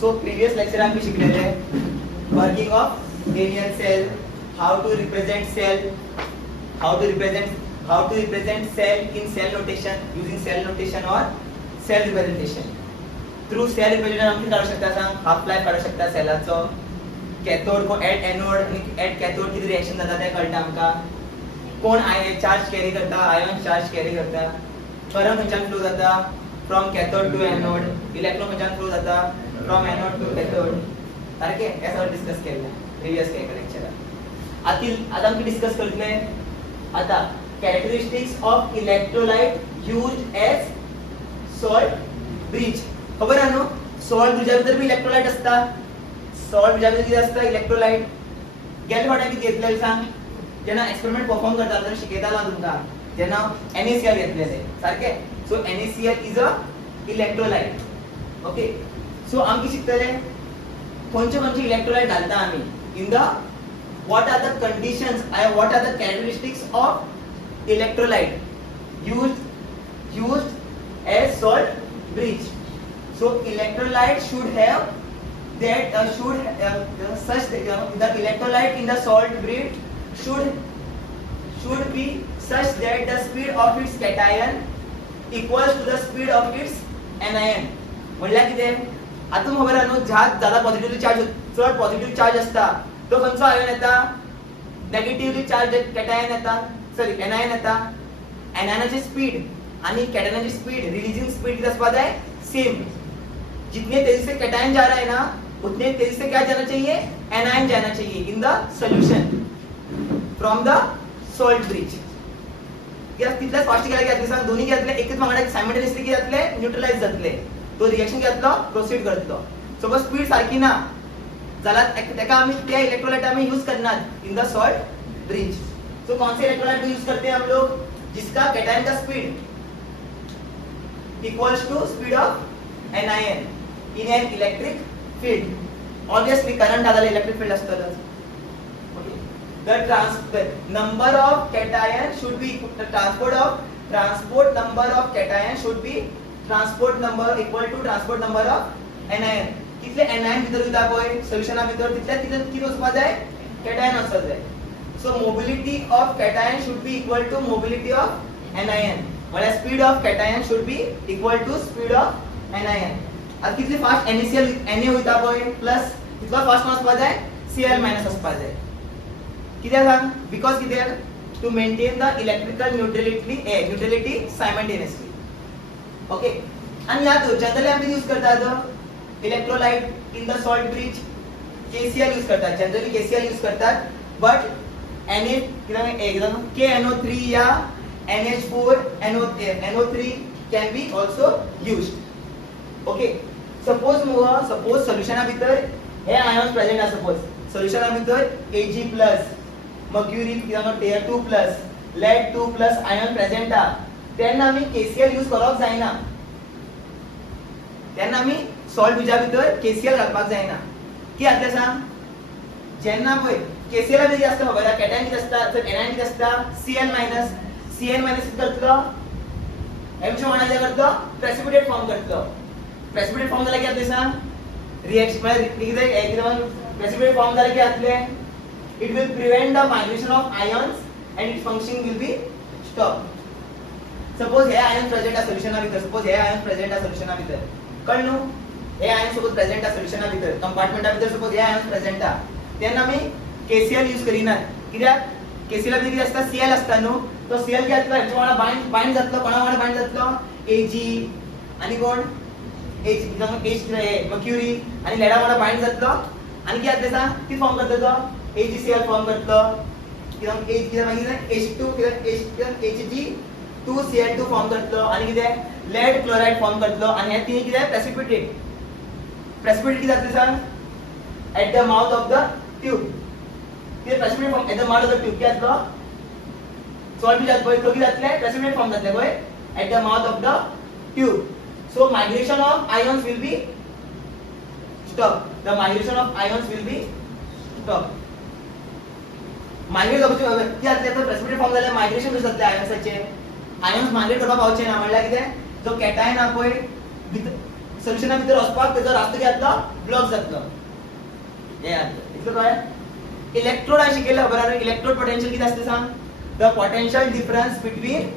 सो previous lecture आम्ही शिकलेले working of Linear cell, how to represent cell in cell notation using cell notation or cell representation. Through cell representation आम्ही काढू शकता सांग half life काढू शकता सेलाचो कॅथोड को ऍट एनोड आणि ऍट कॅथोड किती रिएक्शन जाता ते कळटा आमका कोण चार्ज कॅरी करता आयन चार्ज कॅरी करता करंट खंयच्यान फ्लो जाता from cathode to anode electron खंयच्यान फ्लो जाता फ्रॉम एनोड टू कॅथोड सारखे हे सगळं डिस्कस केलेलं प्रीवियस लेक्चरात आता आम्ही डिस्कस करतले आता characteristics of electrolyte used as salt bridge खबर आहे नो सॉल्ट ब्रिजा भितर बी इलेक्ट्रोलाइट असता सॉल्ट ब्रिजा भितर किती असता इलेक्ट्रोलाइट गेल्या फावटी किती घेतलेले सांग जेना एक्सपेरिमेंट परफॉर्म करता तर शिकयताला तुमका जेना NaCl घेतलेले सारखे सो NaCl is a electrolyte okay so आम्ही शिकतले कोणचे इलेक्ट्रोलाइट घालता आम्ही in the what are the conditions and what are the characteristics of electrolyte used as salt bridge. So electrolyte should have that such the electrolyte in the salt bridge should be such that the speed of its cation equals to the speed of its anion. म्हणल्या किती आता खबर आहे no ज्यात ज्यादा positively charge चढ positive charge असता तो खंयचो आयन येता नेगेटिव्हली चार्ज कॅटायन येता सॉरी एनायन येता एनायनाची स्पीड आणि कॅटायनाची स्पीड रिलीजिंग स्पीड किती असपा जाय सेम जितने तेजी से कॅटायन जा रहा है ना उतने तेजी से क्या जाना चाहिए एनायन जाना चाहिए in the solution from the salt bridge या तितल्या फास्ट केला की सांग दोन्ही घेतले एकच वांगडा सायमल्टेनियसली घेतले न्यूट्रलाइज जातले तो रिएक्शन घेतलो प्रोसीड करतलो सपोज स्पीड सारखी ना जाल्यार तेका आम्ही त्या इलेक्ट्रोलाइट आम्ही यूज करना इन द सॉल्ट ब्रिज सो कौन से इलेक्ट्रोलाइट को यूज करते हैं हम लोग जिसका कैटायन का speed equals to speed of anion in an electric field obviously current आधार इलेक्ट्रिक फील्ड असतलच the number of cation should be the transport number of cation should be transport number equal to transport number of anion कितले anion भितर उरता पय सोल्युशना भितर तितले किती वचपा जाय cation वचपा जाय so mobility of cation should be equal to mobility of anion म्हणजे speed of cation should be equal to speed of anion आता कितली फास्ट NaCl Na उरता पय प्लस कितला फास्ट वचपा जाय Cl मायनस वचपा जाय कित्याक सांग बिकॉज कित्याक to maintain the electrical neutrality simultaneously okay आणि यात जनरली आम्ही यूज करतात electrolyte in the salt bridge KCl use करतात जनरली KCl यूज करतात बट KNO3 या NH4NO3 can be also used ओके सपोज सोल्युशना भितर हे आयॉन्स प्रेजेंट आसा सपोज सोल्युशना भितर Ag+ mercury Tier 2+ lead 2+ ion present आ तेन्ना आम्ही KCl यूज करप जायना तेन्ना आम्ही सॉल्ट ब्रिजा भितर KCl घालपाक जायना की आतले सांग जेन्ना पय KCl किती असता खबर आसा कॅटायन किती असता तर एनायन किती असता Cl किती करतलो एमच्या वाणाचे करतलो प्रेसिपिटेट फॉर्म करतलो प्रेसिपिटेट फॉर्म झाला की आतले सांग रिएक्शन एकदम प्रेसिपिटेट फॉर्म झाला की आतले it will prevent the migration of ions and its functioning will be stopped suppose hey ion present a solution भितर suppose hey ion present a solution भितर कळनु हे ion suppose present a solution भितर compartment भितर suppose हे ion present आ तेन्ना आम्ही KCl use करिना कित्याक KCl भितर किती असता Cl असता न्हू तो Cl किती असता हेच्या वांगडा बाइंड जातलो कोणा वांगडा बाइंड जातलो Ag आणि कोण mercury आणि लेडा वांगडा बाइंड जातलो आणि किती आतले ती फॉर्म करतलो AgCl फॉर्म करतलो किंवा H2 Hg2Cl2 फॉर्म करतलो आणि किती लेड क्लोराइड फॉर्म करतलो आणि हे तीन किती प्रेसिपिटेट किती जातले सांग at the mouth of the tube किती precipitate form at the mouth of the tube किती जातलो सॉल्ट बी जातलो तो किती जातले प्रेसिपिटेट फॉर्म जातले पय eight the mouth of the tube so migration of ions will be stop the migration of ions will be stop migrate करपाचे की आतले तो प्रेसिपिटेट फॉर्म जाल्यार मायग्रेशन कशें जातले आयन्साचे आयन्स मायग्रेट करपाक पावचे ना म्हणल्यार कितें जो कॅटायन हा पय सोल्युशना भितर वचपाक तेजो रास्तो कितें जातलो ब्लॉक जातलो हे इतलो कळ्ळें इलेक्ट्रोड हांवें शिकयलें खबर आहा इलेक्ट्रोड पोटेंशियल कितें आसता सांग द पोटेंशियल डिफरन्स बिटवीन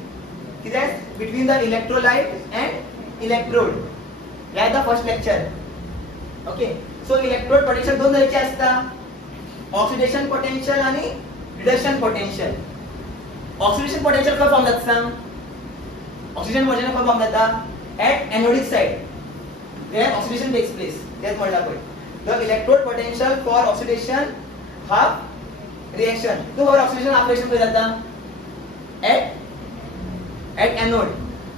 कितें between the electrolyte and electrode हे the first lecture okay so electrode potential दोन तरेचे आसता ऑक्सिडेशन पोटेंशियल आणि रिडक्शन पोटेंशियल ऑक्सिडेशन पोटेंशियल खंय फॉर्म जाता सांग ऑक्सिडेशन पोटेंशियल खंय फॉर्म जाता at anodic side where oxidation takes place त्यात म्हणला पळय the electrode potential for oxidation half reaction तो और oxidation half reaction खंय जाता at anode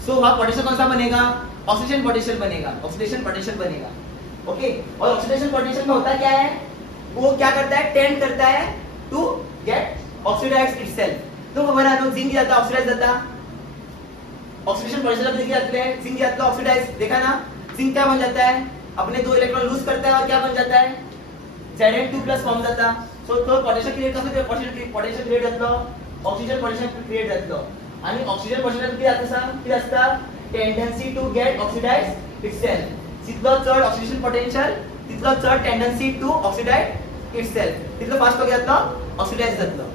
so वहां पोटेंशियल कौन सा बनेगा ऑक्सीडेशन पोटेंशियल बनेगा ओके और ऑक्सीडेशन पोटेंशियल में होता क्या है वो क्या करता है टेंड करता है टू गेट ऑक्सीडाइज इटसेल्फ तो खबर है जिंक जाता ऑक्सीडाइज जाता ऑक्सीडेशन पोटेंशियल देखिए जाते हैं जिंक जाता ऑक्सीडाइज देखा ना जिंक क्या बन जाता है अपने दो इलेक्ट्रॉन लूज करता है और क्या बन जाता है Zn2+ फॉर्म जाता सो तो पोटेंशियल क्रिएट कसो पोटेंशियल क्रिएट जातलो ऑक्सिजन पोटेंशियल क्रिएट जातलो आणि ऑक्सिजन पोटेंशियल किती जाता सांग किती असता tendency to get oxidise itself जितलो चड ऑक्सिडेशन पोटेंशियल तितलो चड टेंडन्सी टू ऑक्सिडाइज इटसेल्फ तितलो फास्ट तो जातलो ऑक्सिडाइज जातलो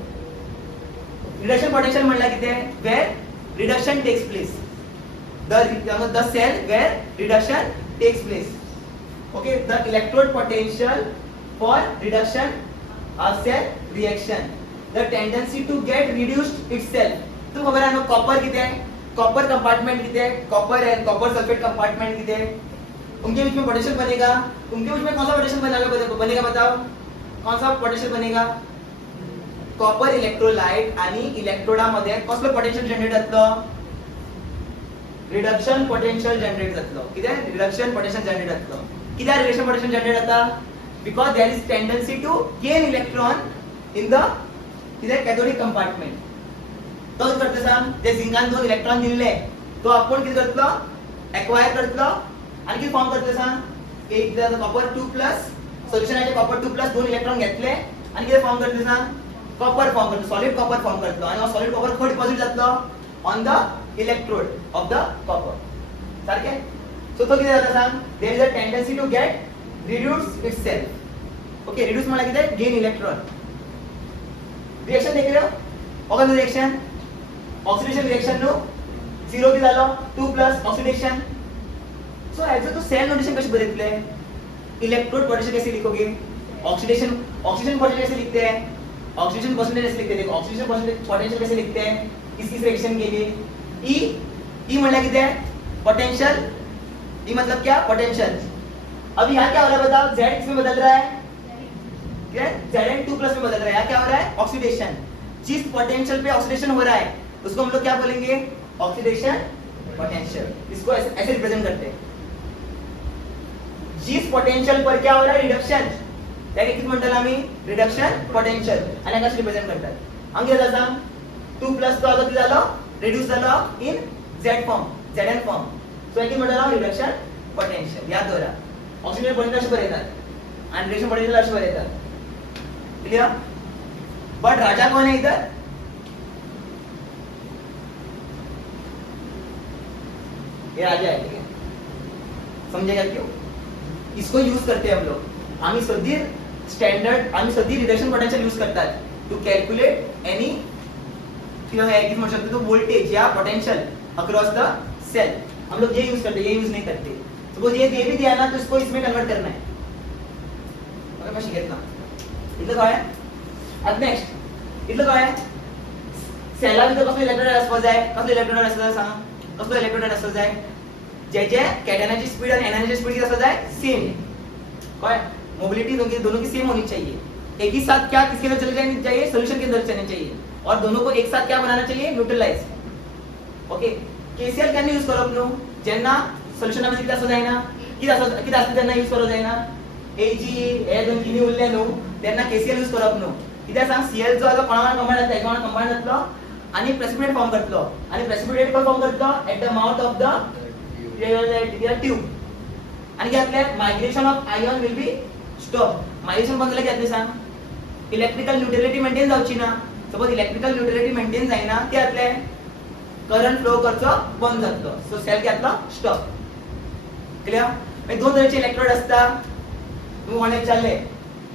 रिडक्शन पोटेंशियल म्हणला किते where reduction takes place the cell where reduction takes place okay the electrode potential for reduction of cell reaction the tendency to get reduced itself तो खबर है ना कॉपर किती है कॉपर कंपार्टमेंट किती है कॉपर है कॉपर सल्फेट कंपार्टमेंट किती है उनके बीच में पोटेंशियल बनेगा उनके बीच में कौन सा पोटेंशियल बनेगा बताओ कौन सा पोटेंशियल बनेगा कॉपर इलेक्ट्रोलाइट आणि इलेक्ट्रोडा मध्ये कसलो पोटेंशियल जनरेट जातलो रिडक्शन पोटेंशियल जनरेट जातलो कित्याक रिडक्शन पोटेंशियल जनरेट जातलो कित्याक रिडक्शन पोटेंशियल जनरेट जाता because there is tendency to gain electron in the कित्याक कॅथोडिक कंपार्टमेंट तो करता सांग जे झिंकान दोन इलेक्ट्रॉन दिल्ले तो आपण किती करतलो एक्वायर करतलो आणि किती फॉर्म करतलो सांग एक कॉपर 2+ सोल्युशनाचे कॉपर 2+ दोन इलेक्ट्रॉन घेतले आणि किती फॉर्म करतलो सांग कॉपर फॉर्म करतो सॉलिड कॉपर फॉर्म करतो आणि सॉलिड कॉपर खंय डिपॉझिट जातलो on the electrode of the copper सारखे सो तो किती जाता सांग there is a tendency to get reduce itself okay reduce म्हणजे किती गेन इलेक्ट्रॉन रिएक्शन देखील ऑर्गन रिएक्शन ऑक्सिडेशन रिएक्शन नो 0 की जालो 2+ ऑक्सीडेशन सो एज तो सेल नोटेशन कशी बरेतले इलेक्ट्रोड पोटेंशियल कैसे लिखोगे ऑक्सीडेशन पोटेंशियल कैसे लिखते हैं ऑक्सीजन परसेंटेज कैसे लिखते हैं देखो ऑक्सीजन पोटेंशियल कैसे लिखते हैं किस रिएक्शन के लिए ई मतलब कितना है पोटेंशियल ई मतलब क्या पोटेंशियल अब यहाँ क्या हो रहा है बताओ Z किसमें बदल रहा है क्या Zn2+ में बदल रहा है यहाँ क्या हो रहा है ऑक्सीडेशन जिस पोटेंशियल पे ऑक्सीडेशन हो रहा है उसको हम लोग क्या बोलेंगे ऑक्सीडेशन पोटेंशियल इसको ऐसे रिप्रेजेंट करते हैं जिस पोटेंशियल पर क्या हो रहा है रिडक्शन त्याला किती म्हणतात आम्ही रिडक्शन पोटेंशियल आणि कशी रिप्रेझेंट करतात आम्ही काय सांग 2+ तो आता किती झालं रिड्यूस झालं in Z form Zn form so याकी म्हणतात रिडक्शन पोटेंशियल याद धरा ऑक्सिजन पोटेंशियल असे बरेतात आणि रिडक्शन पोटेंशियल असे बरेतात क्लियर बट राजा कौन है इधर ये राजा है ठीक है समझेगा क्यों इसको यूज करते हैं हम लोग आम्ही सदी स्टैंडर्ड आम्ही सदी रिडक्शन पोटेंशियल यूज करतात टू कैलकुलेट एनी किंवा है किस मतलब तो वोल्टेज या पोटेंशियल अक्रॉस द सेल हम लोग ये यूज करते हैं ये यूज नहीं करते सपोज ये दे भी दिया ना तो इसको इसमें कन्वर्ट करना है अगर मैं शिकत ना इतलं काय आहे अब नेक्स्ट इतलं काय आहे सेला भितर कसलो इलेक्ट्रॉन ट्रान्सफर जाय कसलो इलेक्ट्रॉन ट्रान्सफर सांग कसलो इलेक्ट्रॉन ट्रान्सफर जाय जे कैटायनाची स्पीड और एनायनाची स्पीड किती असं जाय सेम काय मोबिलिटी दोनों की सेम होनी चाहिए एक ही साथ क्या किसके अंदर चले जानी चाहिए सॉल्यूशन के अंदर चलने चाहिए और दोनों को एक साथ क्या बनाना चाहिए न्यूट्रलाइज ओके केसीएल केन्ना यूज करप न्हू जेन्ना सॉल्यूशन मध्ये किती असं जायना किती असं तेन्ना यूज करो जायना एजी हे दोन किनी उरले न्हू तेन्ना केसीएल यूज करप न्हू कित्याक सांग सीएल जो आसा कोणाला कंबाईन जाता एका कंबाईन जातलो आणि प्रेसिपिटेट फॉर्म करतलो आणि प्रेसिपिटेट कोण फॉर्म करतलो eight the mouth of the tube आणि कितले migration of ion will be stop migration बंद जाल्यार कितले सांग इलेक्ट्रिकल न्यूट्रलिटी मेंटेन जावची ना सपोज इलेक्ट्रिकल न्यूट्रलिटी मेंटेन जायना ते जातले करंट फ्लो करचो बंद जातलो सो सेल कितलो स्टॉप क्लियर मागीर दोन तरेचे इलेक्ट्रोड असता तुम्ही कोणे विचारले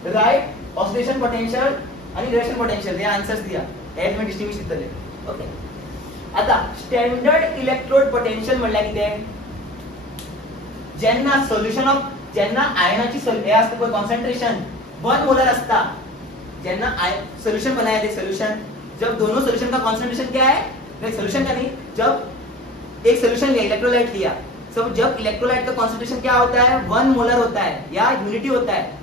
राईट ऑक्सिडेशन पोटेन्शियल आणि रिडक्शन पोटेन्शियल हे आन्सर्स दिया हे तुम्ही डिस्टिंग्विश दितले ओके आता स्टँडर्ड इलेक्ट्रोड पोटेन्शियल म्हणल्यार कितें जेन्ना सोल्यूशन ऑफ जेन्ना आयनाची हे असतं कोण कॉन्सेंट्रेशन 1 मोलर असता जेन्ना सोल्यूशन बनाया थे सोल्यूशन जब दोनों सोल्यूशन का कॉन्सेंट्रेशन क्या है नहीं सोल्यूशन का नहीं जब एक सोल्यूशन लिया इलेक्ट्रोलाइट लिया सब जब इलेक्ट्रोलाइट का कॉन्सेंट्रेशन क्या होता है 1 मोलर होता है या यूनिटी होता है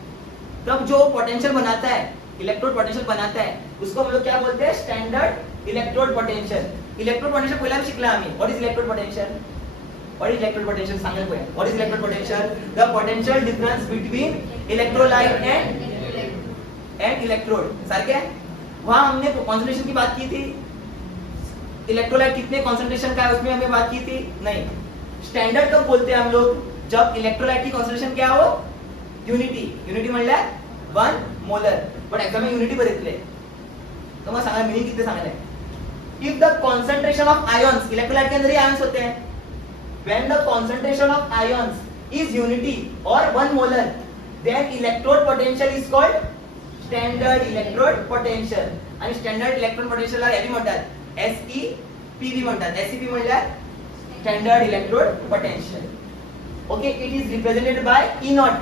तब जो पोटेंशियल बनाता है इलेक्ट्रोड पोटेंशियल बनाता है उसको हम लोग क्या बोलते हैं standard electrode potential electrode potential पहिला शिकला आम्ही what is electrode potential what is electrode potential सांगा पळया what is electrode potential the potential difference between electrolyte and electrode सारखे वहां हमने कॉन्सेंट्रेशन की बात की थी इलेक्ट्रोलाइट कितने कॉन्सेंट्रेशन का है उसमें हमने बात की थी नहीं स्टैंडर्ड कब बोलते हैं हम लोग जब इलेक्ट्रोलाइट की कॉन्सेंट्रेशन क्या हो युनिटी म्हणल्या 1 मोलर बट एग्जाम में युनिटी बरेतले तो मैं सांगा मीनिंग कितने सांगले if the concentration of ions electrolyte के अंदर ही आयन्स होते हैं when the concentration of ions is unity or 1 molar then electrode potential is called standard electrode potential आणि standard electrode potential ला यावी म्हणतात SEPV म्हणतात SEPV म्हणजे standard electrode potential okay it is represented by E naught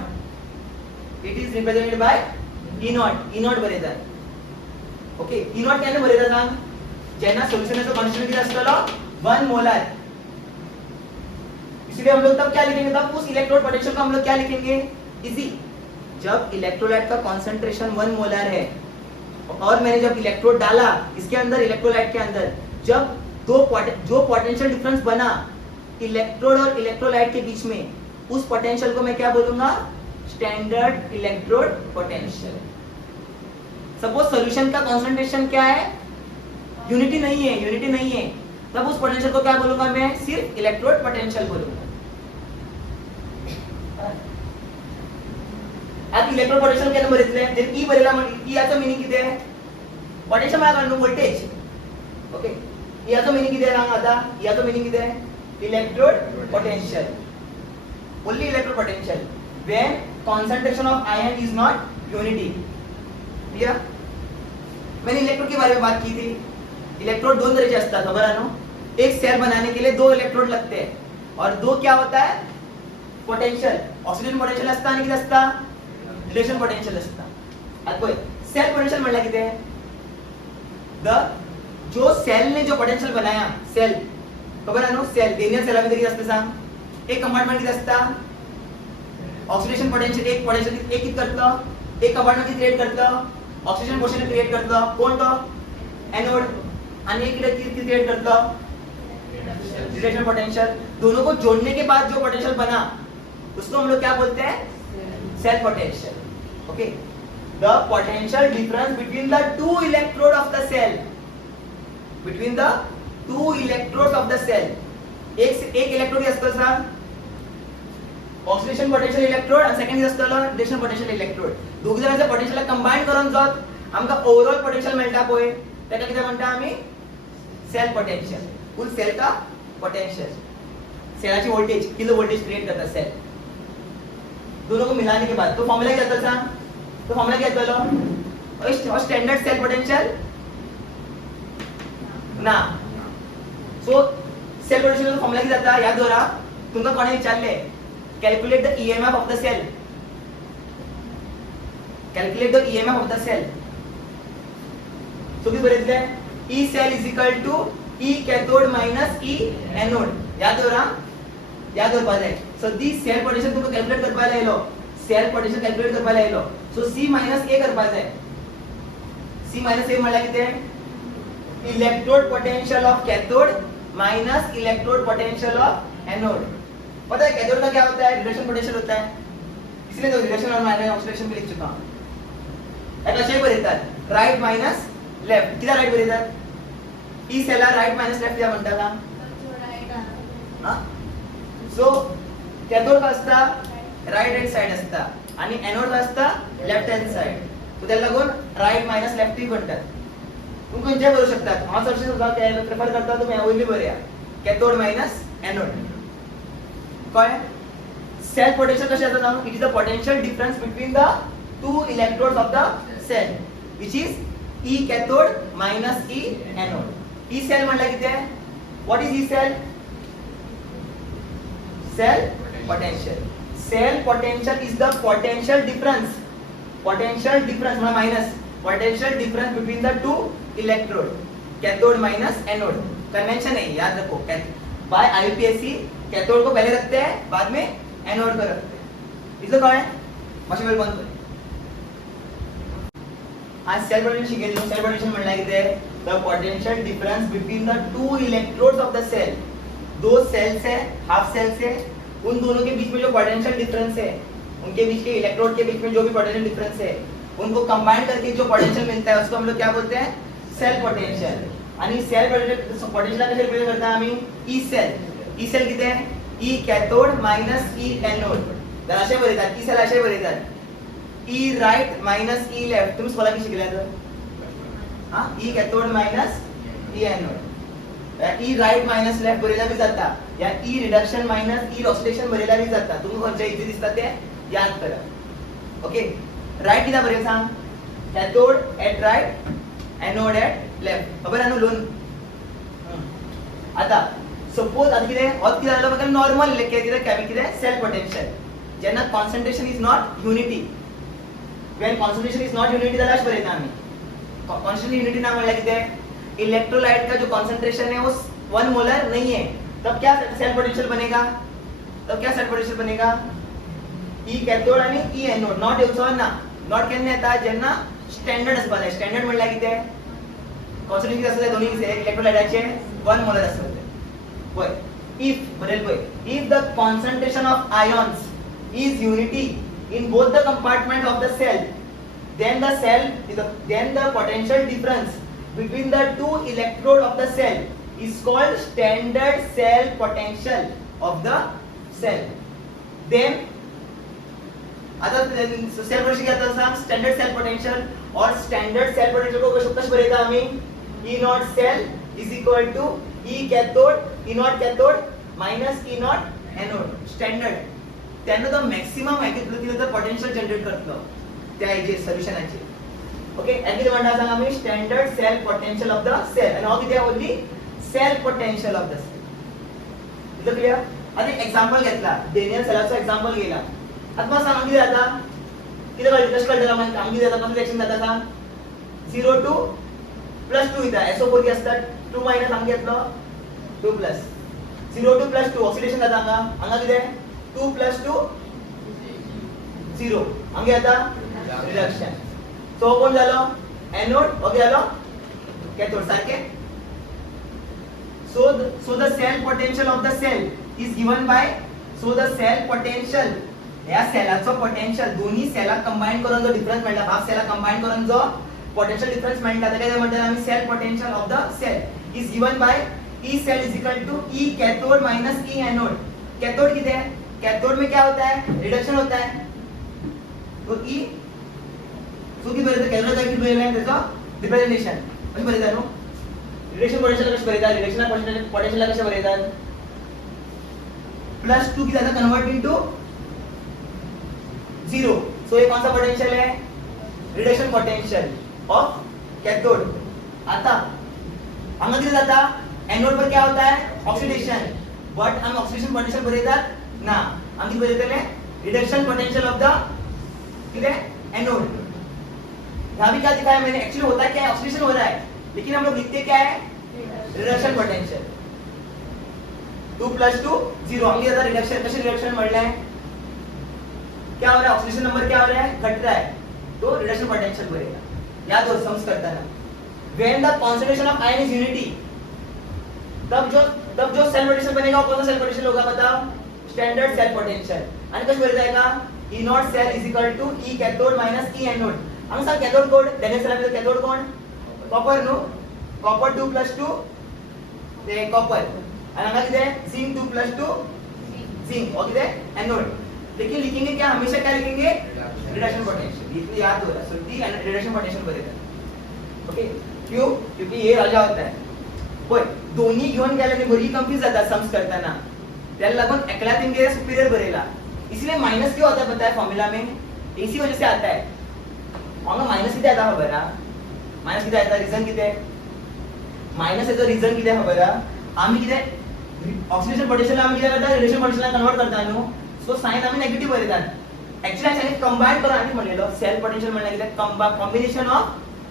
बरेतात okay E naught केने बरेतात सांग जेना सोल्यूशनचा concentration किती असतो 1 molar इसलिए हम लोग तब क्या लिखेंगे तब उस इलेक्ट्रोड पोटेंशियल को हम लोग क्या लिखेंगे इजी जब इलेक्ट्रोलाइट का कंसंट्रेशन 1 मोलर है और मैंने जब इलेक्ट्रोड डाला इसके अंदर इलेक्ट्रोलाइट के अंदर जब जो पोटेंशियल डिफरेंस बना इलेक्ट्रोड और इलेक्ट्रोलाइट के बीच में उस पोटेंशियल को मैं क्या बोलूंगा standard electrode potential suppose solution का कंसंट्रेशन क्या है यूनिटी नहीं है तब उस पोटेंशियल को क्या बोलूंगा मैं सिर्फ इलेक्ट्रोड पोटेंशियल बोलूंगा आता इलेक्ट्रोड पोटेंशियल केने बरेतले देन ई बरेला म्हणजे ई याचा मीनिंग किती आहे पोटेंशियल म्हणजे काय व्होल्टेज ओके ई याचा मीनिंग किती आहे सांग आता ई याचा मीनिंग किती आहे electrode potential only electrode potential when concentration of ion is not unity clear मैंने इलेक्ट्रोड के बारे में बात की थी इलेक्ट्रोड दो तरह के असतात खबर है ना एक सेल बनाने के लिए 2 इलेक्ट्रोड लगते हैं और 2 क्या होता है पोटेंशियल ऑक्सीजन पोटेंशियल असता आणि किती असता रिडक्शन पोटेंशियल असता आता कोई सेल पोटेंशियल म्हणला किती आहे द जो सेल ने जो पोटेंशियल बनाया सेल खबर आहे ना सेल देनियर सेलामध्ये किती असतं सांग एक कंपार्टमेंट किती असता ऑक्सिडेशन पोटेंशियल एक पोटेंशियल एक किती करतं एक कंपार्टमेंट क्रिएट करतं ऑक्सिजन पोटेंशियल क्रिएट करतं कोण तो एनोड आणि एक किती क्रिएट करतं रिडक्शन पोटेंशियल दोनों को जोड़ने के बाद जो पोटेंशियल बना उसको हम लोग क्या बोलते हैं cell potential okay the potential difference between the two electrode of the cell between the two electrodes of the cell एक इलेक्ट्रोड असतो सांग ऑक्सिडेशन पोटेंशियल इलेक्ट्रोड आणि सेकंड असतो रिडक्शन पोटेंशियल इलेक्ट्रोड दोघ जणांचे पोटेंशियल कंबाईन करून जात आमका ओव्हरऑल पोटेंशियल मिळता पय त्याला किती म्हणता आम्ही सेल पोटेंशियल फुल सेल का पोटेंशियल सेलाची वोल्टेज किलो वोल्टेज क्रिएट करता सेल दोनों को मिलाने के बाद तो फॉर्मूला क्या आता सांग तो फॉर्मूला क्या आता स्टैंडर्ड सेल पोटेंशियल ना सो सेल पोटेंशियल का फॉर्मूला किती जाता याद करा तुमका कोणी विचारले calculate the EMF of the cell calculate the EMF of the cell so किती बरेतले E cell is equal to E cathode minus E anode याद करा याद करपा जाय so this cell potential तुमका कॅल्क्युलेट करपाक लायलो cell potential कॅल्क्युलेट करपाक लायलो so C minus A करपा जाय C minus A म्हणल्यार कितें electrode potential of cathode minus electrode potential of anode पता है कैथोड का क्या होता है रिडक्शन पोटेंशियल होता है इसलिए तो रिडक्शन और माइनस ऑक्सीडेशन भी लिख चुका हूं ऐसा शेप बरेतात राइट माइनस लेफ्ट किती राइट बरेतात ई सेला राइट माइनस लेफ्ट या म्हणतात हां सो कैथोड का असता राइट हँड साइड असता आणि एनोड का असता लेफ्ट हँड साइड तो त्याला लागून राइट माइनस लेफ्ट ही म्हणतात तुम्ही कोणत्या करू शकतात हा सर्च सुद्धा काय प्रेफर करता तुम्ही ओनली बऱ्या कैथोड माइनस एनोड काय सेल पोटेंशियल कशें जाता ना, it is the potential difference between the two electrodes of the cell which is E cathode minus E anode. E cell म्हणल्यार कितें, what is E cell, cell potential. Cell potential is the potential difference, potential difference मतलब minus potential difference between the two electrode, cathode minus anode. Convention है, याद रखो, bye IPSC cathode को पहले रखते हैं, बाद में एनोड को रखते हैं. इसको कौन है मशीन बंद कर. आज सेल पोटेंशियल शिकेलो. सेल पोटेंशियल म्हणल्यार कितें, the potential difference between the two electrodes of the cell. दो सेल्स है, हाफ सेल्स है, उन दोनों के बीच में जो पोटेंशियल डिफरेंस है, उनके बीच के इलेक्ट्रोड के बीच में जो भी पोटेंशियल डिफरेंस है, उनको कंबाइन करके जो पोटेंशियल मिलता है उसको हम लोग क्या बोलते हैं, सेल पोटेंशियल. आणि सेल पोटेंशियल कशा रिप्रेझेंट करता आम्ही, ई सेल. ई सेल किती आहे, E cathode minus E anode. तर असे बरेतात ई सेल, असे बरेतात E right minus E left. तुम्ही स्वतः की शिकलात हा, E cathode minus E anode. E right minus left बरेला बी जाता, या E reduction minus E oxidation बरेला बी जाता. तुम्ही खंयच्या इथे दिसता ते याद करा. ओके, राईट किती बरे सांग, cathode at right, anode at left. खबर आहे ना लोन. आता सपोज आता कितें होत कितें जालो, म्हाका नॉर्मल कितें कितें सेल पोटेंशियल जेन्ना concentration is not unity. When concentration is not unity जाल्यार अशें बरयता आमी. कॉन्सन्ट्रेशन युनिटी ना म्हणल्यार कितें, इलेक्ट्रोलाइट का जो कॉन्सेंट्रेशन है वो 1 मोलर नहीं है, तब क्या सेल पोटेंशियल बनेगा, तब क्या सेल पोटेंशियल बनेगा, ई कॅथोड आणि ई एनोड. नॉट येवचो ना, नॉट केन्ना येता जेन्ना स्टँडर्ड आसपाक जाय. स्टँडर्ड म्हणल्यार कितें, कॉन्सन्ट्रेशन कितें आसता दोन्ही इलेक्ट्रोलाइटाचे 1 मोलर आसता पळय. इफ बरेल पळय, if the concentration of ions is unity in both the compartment of the cell, then the potential difference between the two electrode of the cell is called standard cell potential of the cell. Then आता cell potential क्या होता है, standard cell potential. और standard cell potential को कशें बरयता आमी, E naught cell is equal to E cathode, E naught cathode minus E naught anode. Standard तेन्ना तो मॅक्सिमम कितें पोटेंशियल जनरेट करतलो त्या हेजे सोल्युशनाचे. ओके, एंड कितें म्हणटा सांग आमी, standard cell potential of the cell. आनी हो कितें only cell potential of the cell. Is clear. आता एक एग्जांपल घेतला, डेनियल सेलाचो एग्जांपल घेला. आता मला सांग कितें जाता, कितें कळटा, कशें कळटा मागीर आमी कितें जाता, कसो रिएक्शन जाता सांग. 0 टू +2 येता. SO4 कितें आसता, 2 मायनस आमगे येतलो 2 प्लस. 0 टू +2 ऑक्सिडेशन जाता. हांगा कितें 2 + 2 0 आमगे येता रिडक्शन. सो कोण जालो एनोड, ओके जालो कॅथोड सारखे. so the cell potential of the cell is given by, so the cell potential, या सेलाचो पोटेंशियल दोन्ही सेला कंबाईन करून जो डिफरन्स मेळटा, हाफ सेला कंबाईन करून जो पोटेंशियल डिफरन्स मेळटा ताका काय म्हणतात आम्ही cell potential of the cell is given by E cell is equal to E cathode minus E anode. Cathode कितने है, कैथोड में क्या होता है, रिडक्शन होता है. तो ई सो की बरेता कैथोड का किती बरेला त्याचा रिप्रेझेंटेशन कशी बरेता नो, रिडक्शन पोटेंशियल कशी बरेता, रिडक्शन पोटेंशियल कशी बरेतात, +2 की जाता कन्वर्ट इनटू 0. सो ये कौन सा पोटेंशियल है, रिडक्शन पोटेंशियल ऑफ कैथोड. आता हम किती जाता एनोड पर क्या होता है ऑक्सीडेशन, बट हम ऑक्सीडेशन पोटेंशियल बरेतात ना, हम किती बरेतले रिडक्शन पोटेंशियल ऑफ द किती एनोड. यहाँ भी क्या दिखाया मैंने, एक्चुअली होता है क्या है, ऑक्सीडेशन हो रहा है, लेकिन हम लोग लिखते क्या है रिडक्शन पोटेंशियल. 2 + 2 0 हम लिखा रिडक्शन. कशी रिडक्शन बढ़ना है, क्या हो रहा है, ऑक्सीडेशन नंबर क्या हो रहा है, घट रहा है, तो रिडक्शन पोटेंशियल बढ़ेगा. याद हो सम्स करता ना. When the concentration of ion is unity, तब जो सेल पोटेंशियल बनेगा वो कौन सा सेल पोटेंशियल होगा बताओ, स्टैंडर्ड सेल पोटेंशियल. आणि कसं बरं जाएगा, E naught cell is equal to E cathode minus E anode. हम सांग कैथोड कोड डेनियल सेल कैथोड कोण कॉपर नो, कॉपर 2 + 2 ते कॉपर, आणि हांगा किती झिंक 2 + 2 झिंक, और किती एनोड. लेकिन लिखेंगे क्या, हमेशा क्या लिखेंगे रिडक्शन पोटेंशियल. इतना याद हो रहा है, सुनती रिडक्शन पोटेंशियल बरेगा. ओके, क्यों, क्योंकि ये राजा होता है. पण दोन्ही घेऊन गेल्याने बरी कंफ्यूज जाता सम्स करताना, त्याला लागून एकला तेंगे सुपिरियर बरेला. इसलिए माइनस क्यों आता है पता है फॉर्मूला में? इसी वजह से आता है. हांगा माइनस किती आता खबर हा? माइनस किती आता रिझन किती आहे? माइनस याचं रिझन किती आहे खबर हा? आम्ही किती ऑक्सिडेशन पोटेन्शियल आम्ही किती करता रिडक्शन पोटेन्शियल कन्वर्ट करता न्हू. सो साइन आम्ही नेगेटिव्ह बरयतात. एक्चुअली याने कंबाईन करून आधी म्हणलेलो सेल पोटेन्शियल म्हणजे किती कॉम्बिनेशन ऑफ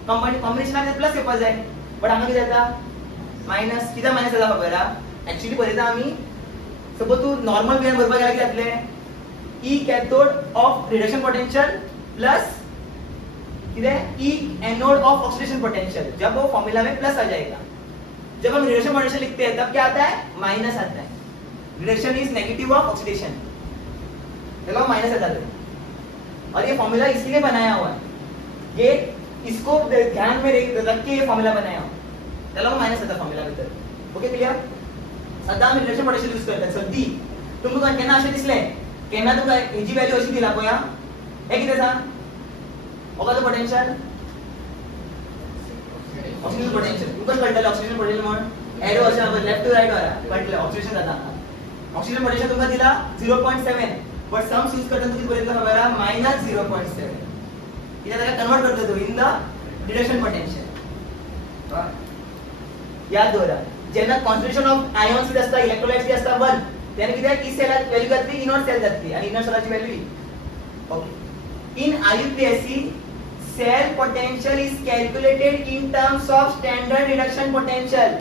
कॉम्बिनेशन आहे प्लस पेपर जाय. बट हांगा किती जाता माइनस किती माइनस जाता खबर हा? एक्चुअली बरयता आम्ही सपोज तू नॉर्मल वेन बरोबर गेला किती जातले ई cathode of reduction potential plus किधर ई एनोड ऑफ ऑक्सीडेशन पोटेंशियल. जब वो फॉर्मूला में प्लस आ जाएगा, जब हम रिडक्शन पोटेंशियल लिखते हैं तब क्या आता है? माइनस आता है. Reduction is negative of oxidation, चलो माइनस आता है. और ये फॉर्मूला इसलिए बनाया हुआ है, ये इसको ध्यान में रख के ये फॉर्मूला बनाया हुआ. चलो माइनस आता फॉर्मूला भीतर. Okay clear? सध्या आम्ही रिडक्शन पोटेंशियल यूज करतात. सद्दी तुमकां केन्ना अशें दिसलें केन्ना तुमकां हेजी व्हॅल्यू अशी दिला पळय हा, हे कितें सांग ओका तो पोटेंशियल ऑक्सीडेशन पोटेंशियल तुमकां कळटलें ऑक्सीडेशन पोटेंशियल म्हण एरो अशें आपण लेफ्ट टू राइट वरा कळटलें ऑक्सीडेशन जाता. ऑक्सीडेशन पोटेंशियल तुमकां दिला 0.7 बट सम्स यूज करता किती बरयता खबर हा? -0.7. कित्याक ताका कन्वर्ट करता तू इन द रिडक्शन पोटेंशियल. याद दवरा जेन्ना कॉन्सन्ट्रेशन ऑफ आयॉन्स किती आसता इलेक्ट्रोलाइट्स किती आसता 1 तेन्ना कित्याक ई सेल व्हॅल्यू जातली इनर सेल जातली आणि इनर सेलाची value. Okay. In IUPAC, cell potential is calculated in terms of standard reduction potential.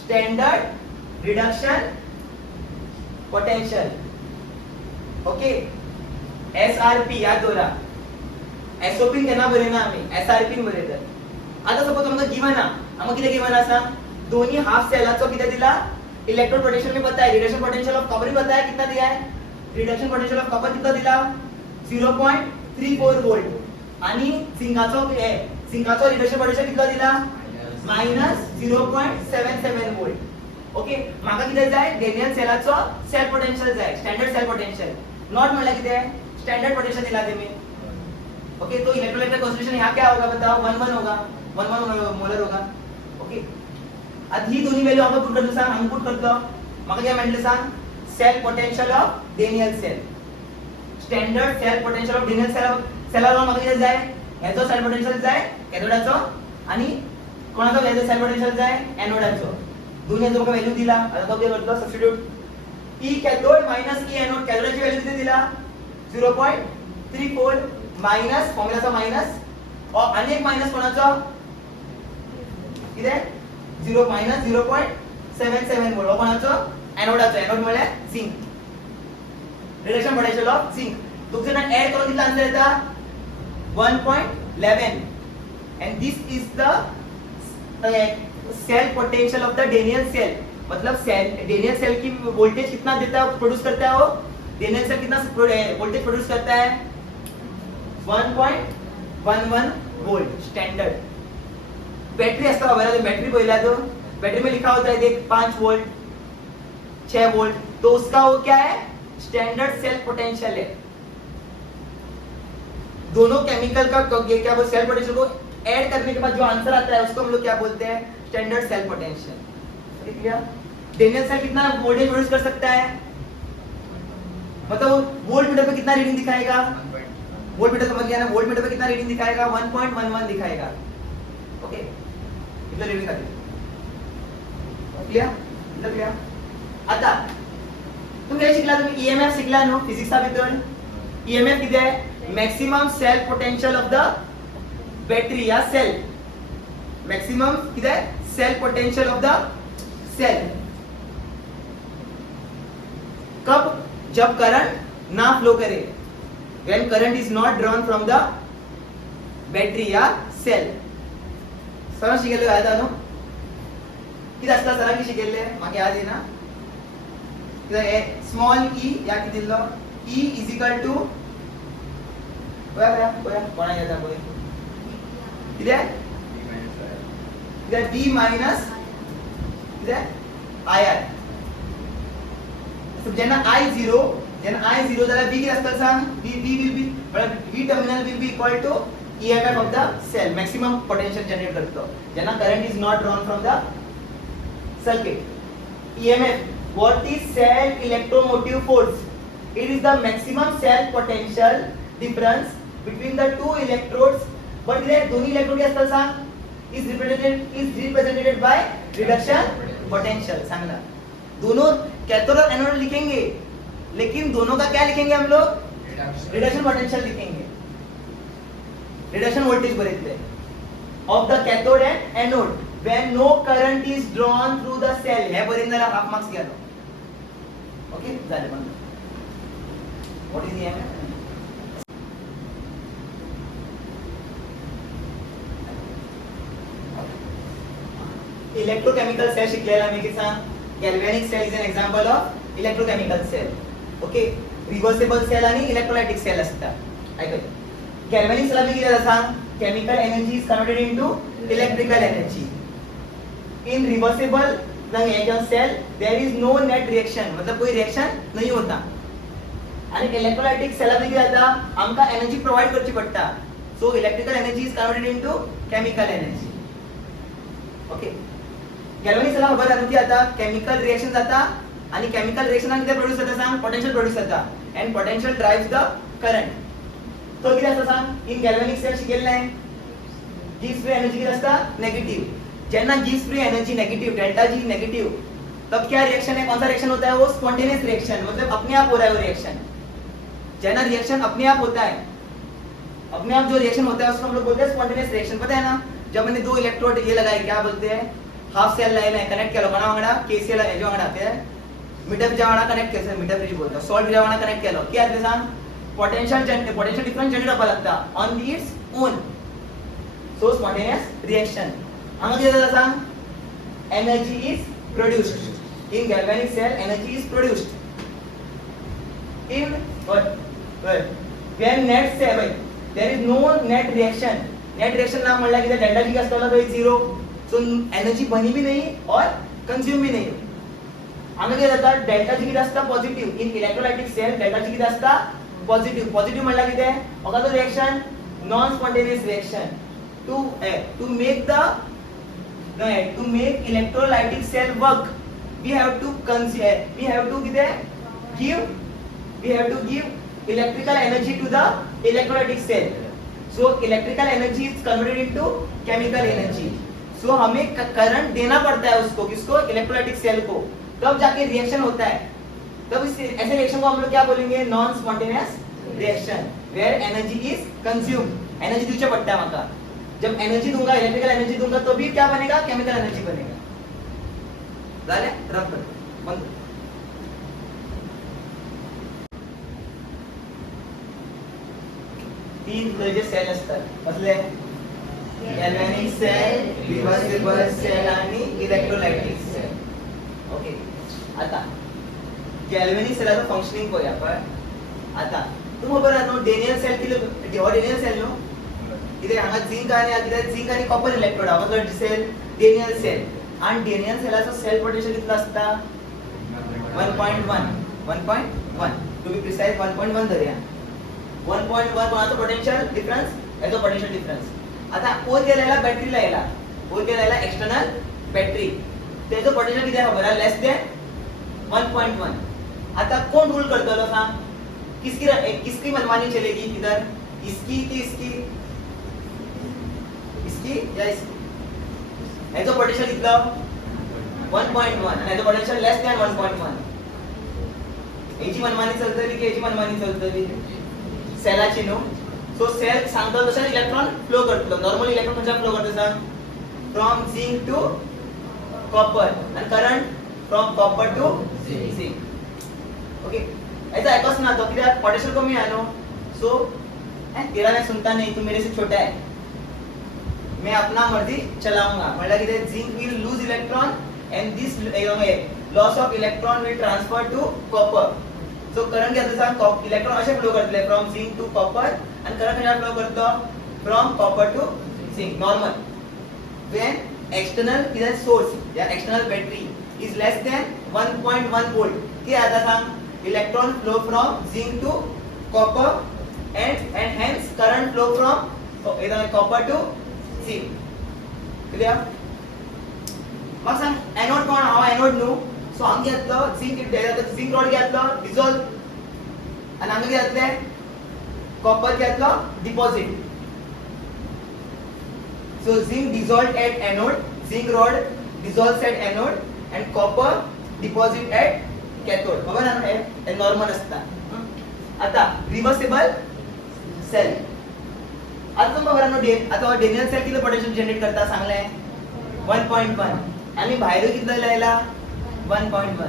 Standard reduction potential. Okay. SRP याद दवरा. SOP केन्ना बरयना आमी SRP बरयतात. आता सपोज आमकां गिवन हा आमकां कितें गिवन आसा दोन्ही हाफ सेलाचो कितें दिला इलेक्ट्रोड पोटेंशियल में पता है. रिडक्शन पोटेंशियल ऑफ कॉपर भी पता है कितना दिया है. रिडक्शन पोटेंशियल ऑफ कॉपर कितना दिला 0.34 वोल्ट आणि झिंकाचो रिडक्शन पोटेंशियल कितलो दिला -0.77 वोल्ट. ओके. म्हाका कितें जाय डेनियल सेलाचो सेल पोटेंशियल जाय स्टँडर्ड सेल पोटेंशियल. नॉट म्हणल्यार कितें स्टँडर्ड पोटेंशियल दिला तेमी. ओके. तो इलेक्ट्रोलाइट का कॉन्सन्ट्रेशन यहाँ क्या होगा बताओ 11 होगा 11 मोलर होगा. ओके. आता ही दोन्ही व्हॅल्यू आपण पुट करतो सांग आम्ही पुट करतो. म्हाका काय म्हटलं सांग cell potential of Daniell cell. Standard cell potential of Daniell सेलाला म्हाका कितें जाय हेचो सेल पोटेंशियल जाय कॅथोडाचो आणि कोणाचो हेचो सेल पोटेंशियल जाय एनोडाचो. दोन्हीचो म्हाका व्हॅल्यू दिला. आता तो कितें करतलो सबस्टिट्यूट ई cathode minus E anode. कॅथोडाची value किती दिला 0.34 मायनस फॉर्म्युलाचा मायनस आणि एक मायनस कोणाचो कितें 0.77 वोल्ट कोणाचो एनोडाचो. एनोड म्हळ्यार zinc. Reduction potential of zinc तुमचे ना ऐड करून दिला आन्सर येता 1.11 and this is the cell potential of the Daniell cell. मतलब सेल डेनियल सेल की वोल्टेज कितना देता है प्रोड्यूस करता है वो डेनियल सेल कितना वोल्टेज प्रोड्यूस करता है 1.11 वोल्ट स्टैंडर्ड. बैटरी ऐसा होगा तो बैटरी बोला तो बैटरी में लिखा होता है देख 5 वोल्ट 6 वोल्ट तो उसका वो क्या है स्टैंडर्ड सेल पोटेंशियल है. दोनों केमिकल का क्या वो सेल पोटेंशियल को ऐड करने के बाद जो आंसर आता है उसको हम लोग क्या बोलते हैं स्टैंडर्ड सेल पोटेंशियल. ठीक है. डेनियल सेल कितना वोल्टेज प्रोड्यूस कर सकता है मतलब वोल्ट मीटर पे कितना रीडिंग दिखाएगा वोल्ट मीटर समझ गया ना. वोल्ट मीटर पे कितना रीडिंग दिखाएगा 1.11 दिखाएगा. ओके. इतना रीडिंग दिखाते क्लियर इतना क्लियर. आता तुम्ही हे शिकला तुम्ही ईएमएफ शिकला नो फिजिक्सचा भितर. ईएमएफ किती आहे maximum cell potential of the battery या सेल. मॅक्सिमम किती आहे cell potential of the cell. कब जब करंट ना फ्लो करे when current is not drawn from the battery या cell. सर शिकले काय आता नो किती असता सरांनी शिकले मागे याद आहे ना किती आहे स्मॉल e या किती दिलो e is equal to बघा कोणा येता बोल किती आहे b minus किती आहे ir. so ज्यांना I0 त्याला b किती असतं सांग b will be मतलब v terminal will be equal to EMF of the cell maximum potential generate करतो ज्यांना current is not drawn from the circuit. EMF what is cell electromotive force It is the maximum cell potential difference between the two electrodes. But इथे दोन्ही electrode काय असतात सांग? is represented by reduction potential. सांग ना. दोनों cathode और anode लिखेंगे, लेकिन दोनों का क्या लिखेंगे हम लोग? रिडक्शन पोटेंशियल लिखेंगे. रिडक्शन वोल्टेज बरेतले of the cathode and anode when no current is drawn through the cell. हे बरेन जरा हाफ मार्क्स घ्या. ओके झाले बंद. What is here? Electrochemical cell शिकलेला मी किसा. Galvanic cell is an example of electrochemical cell. Okay, reversible cell आणि इलेक्ट्रोलायटिक सेल असतात. ऐका, गॅल्व्हॅनिक सेल मी किती सांग? chemical energy is converted into electrical energy. In reversible cell there is no net reaction, मतलब कोई reaction नहीं होता. आणि electrolytic cell मध्ये काय होता? आमका energy provide करची पडता. So electrical energy is converted into chemical energy. Okay. galvanic cell खबर आहे की आता chemical reaction जाता आणि chemical reaction आणि किती प्रोड्यूस होता सांग? potential प्रोड्यूस होता. And potential drives the current. तो किती असता सांग? इन गॅल्व्हॅनिक सेल शिकेल नाही. गिव्स फ्री एनर्जी किती असता? नेगेटिव. जेना गिव्स free energy negative, delta G negative, तब क्या रिएक्शन है? कौन सा रिएक्शन होता है? वो स्पॉन्टेनियस रिएक्शन, मतलब अपने आप हो रहा है वो रिएक्शन. जेना रिएक्शन अपने आप होता है, अपने आप जो रिएक्शन होता है उसको हम लोग बोलते हैं स्पॉन्टेनियस रिएक्शन. पता है ना? जब मैंने दो इलेक्ट्रोड ये लगाए, क्या बोलते हैं? हाफ सेल लाइन है, कनेक्ट केलो कोणा वांगडा? केसीएल जो वांगडा आते हैं मीटर जा वांगडा कनेक्ट केलं, मीटर फ्री बोलतो, सॉल्ट जा वांगडा कनेक्ट केलो, क्या आते सांग? potential difference जनरेट होता लगता on its own. So spontaneous reaction. हांगा किती जाता सांग? Energy is produced. In galvanic cell energy is produced. In what? When net cell there is no net reaction. Net reaction नाम म्हणला की डेल्टा जी का असतो तो 0. So energy बनी भी नहीं और कंज्यूम भी नहीं. हांगा किती जाता? डेल्टा जी किती असता? Positive. In electrolytic cell delta G किती असता? पॉझिटिव्ह. पॉझिटिव्ह म्हणला किती आहे? बघा तो reaction non spontaneous reaction. To make electrolytic cell work we have to give electrical energy to the electrolytic cell. So electrical energy is converted into chemical energy. So हमें current देना पड़ता है उसको, किसको? इलेक्ट्रोलाइटिक सेल को. तब जाके reaction होता है. तब इस ऐसे रिएक्शन को हम लोग क्या बोलेंगे? Non spontaneous reaction where energy is consumed. Energy दूसरा पड़ता है वहां. जब एनर्जी दूंगा, इलेक्ट्रिकल एनर्जी दूंगा, तो भी क्या बनेगा? केमिकल एनर्जी बनेगा. झाले? रफ कर बंद. तीन प्रकारचे सेल असतात. कसले? गॅल्व्हॅनिक सेल, रिव्हर्सिबल सेल आणि इलेक्ट्रोलायटिक सेल. ओके, आता गॅल्व्हॅनिक सेलचं फंक्शनिंग करूया आपण. आता तुम्हाला बरं नो डेनियल सेल किती? डेनियल सेल नो इथे हांगा झिंक आणि कॉपर इलेक्ट्रोड हा ब्लड सेल डेनियल सेल. आणि डेनियल सेलाचं सेल पोटेन्शियल किती असता? 1.1 टू बी प्रिसाइज 1.1 धरूया. 1.1 कोणाचं पोटेन्शियल डिफरन्स? याचा पोटेन्शियल डिफरन्स. आता ओर केलेला बॅटरीला याला, ओर केलेला एक्सटर्नल बॅटरी, त्याचं पोटेन्शियल किती आहे? बरं लेस दॅन 1.1. आता कोण रूल करतलो सांग? किसकी मनमानी चलेगी इधर? इसकी की इसकी? इसकी या इसकी? याचं पोटेन्शियल कितलं? 1.1 आणि याचं पोटेन्शियल लेस दॅन 1.1. याची मनमानी चलतली की याची मनमानी चलतली? सेलाची नो. सो सेल सांगतो तसं इलेक्ट्रॉन फ्लो करतो. नॉर्मल इलेक्ट्रॉन कशा फ्लो करतो सांग? फ्रॉम झिंक टू कॉपर आणि current from copper to zinc. Okay, ऐसा एकच ना तो कि पोटेंशियल कमी है नो. सो तेरा मैं सुनता नहीं, तू मेरे से छोटा है, मैं अपना मर्जी चलाऊंगा. मतलब कि zinc will lose electron and this loss of electron will transfer to copper. So current क्या होता? इलेक्ट्रॉन असे फ्लो करतले फ्रॉम झिंक टू कॉपर आणि करंट कशा फ्लो करतो? From copper to zinc normal. When external source या external battery is less than 1.1 volt, क्या आता सांग? electron flow from zinc to copper and hence current flow from copper to zinc. Clear? मग सांग anode कोण? हा anode no. So आम घेतलं zinc, zinc rod घेतलं, डिझॉल्व आनी हांगा कितें जातलें कॉपर घेतलो deposit so zinc dissolved at anode zinc rod dissolves at anode and copper deposit at cathode खबर ना हे नॉर्मल असता आता रिव्हर्सेबल सेल आता खबर ना आता डेनियल सेल किती पोटेन्शियल जनरेट करता सांगले 1.1 आणि भायर किती लायला 1.1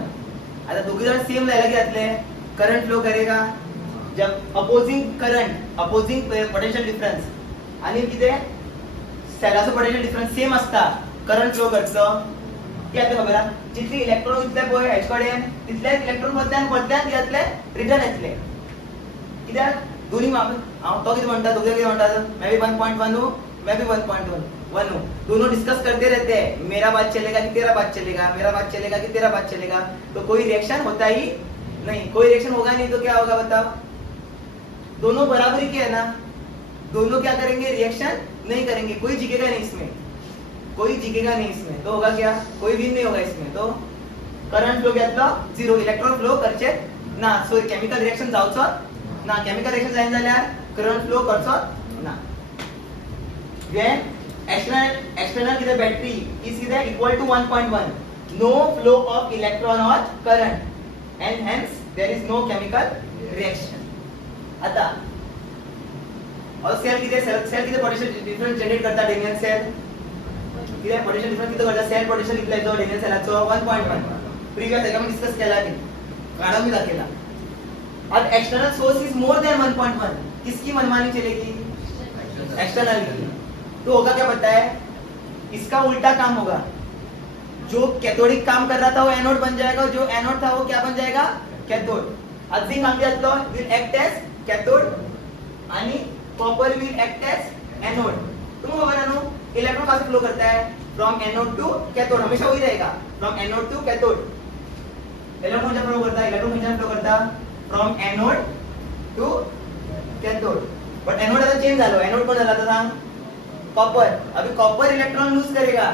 आता दोघी जण सेम लायला की जातले करंट फ्लो करेगा जब अपोजिंग पोटेंशियल डिफरेंस आणि किती सेलाचो पोटेंशियल डिफरेंस सेम असता करंट फ्लो करचो किती खबर आहे जितली इलेक्ट्रॉन इतले पय एच कडेन तितले इलेक्ट्रॉन बदल्यान जातले रिटर्न येतले कित्याक दोन्ही हांव तो कितें म्हणटा दोघे कितें म्हणटा मे बी 1.1 मे बी 1.1 दोनों डिस्कस करते रहते हैं मेरा बात चलेगा कि तेरा बात चलेगा मेरा बात चलेगा कि तेरा बात चलेगा तो कोई रिएक्शन होता ही नहीं कोई रिएक्शन होगा नहीं तो क्या होगा बताओ दोनों बराबरी के है ना दोनों क्या करेंगे रिएक्शन नहीं करेंगे कोई जीतेगा नहीं इसमें कोई जीतेगा नहीं इसमें तो होगा क्या कोई विन नहीं होगा इसमें तो करंट फ्लो घेतलो झिरो इलेक्ट्रॉन फ्लो करचे ना सॉरी केमिकल रिएक्शन जावचो ना केमिकल रिएक्शन जायना जाल्यार करंट फ्लो करचो ना when external की battery is equal to 1.1 no flow of electron or current and hence there is no chemical reaction आता और सेल किती पोटेंशियल डिफरेंस जनरेट करता डेनियल सेल किती पोटेंशियल डिफरेंस किती करता सेल पोटेंशियल किती जो डेनियल सेलाचो 1.1 प्रीवियस एक्झाम मध्ये डिस्कस केला की काढून मी दाखवला अब external source is more than 1.1 किसकी मनमानी चलेगी एक्सटर्नल की तो होगा क्या पता है इसका उल्टा काम होगा जो कैथोडिक काम कर रहा था वो एनोड बन जाएगा जो एनोड था वो क्या बन जाएगा कैथोड झिंक आमच्या जातलो विल एक्ट एज कैथोड आणि copper will act as anode तुमको खबर है नो इलेक्ट्रॉन कहाँ से फ्लो करता है फ्रॉम एनोड टू कैथोड हमेशा वही रहेगा from anode to cathode electron जब फ्लो करता है इलेक्ट्रॉन कितना फ्लो करता from anode to cathode but anode आता चेंज झालो एनोड कोण झाला आता सांग कॉपर अभी कॉपर इलेक्ट्रॉन लूज करेगा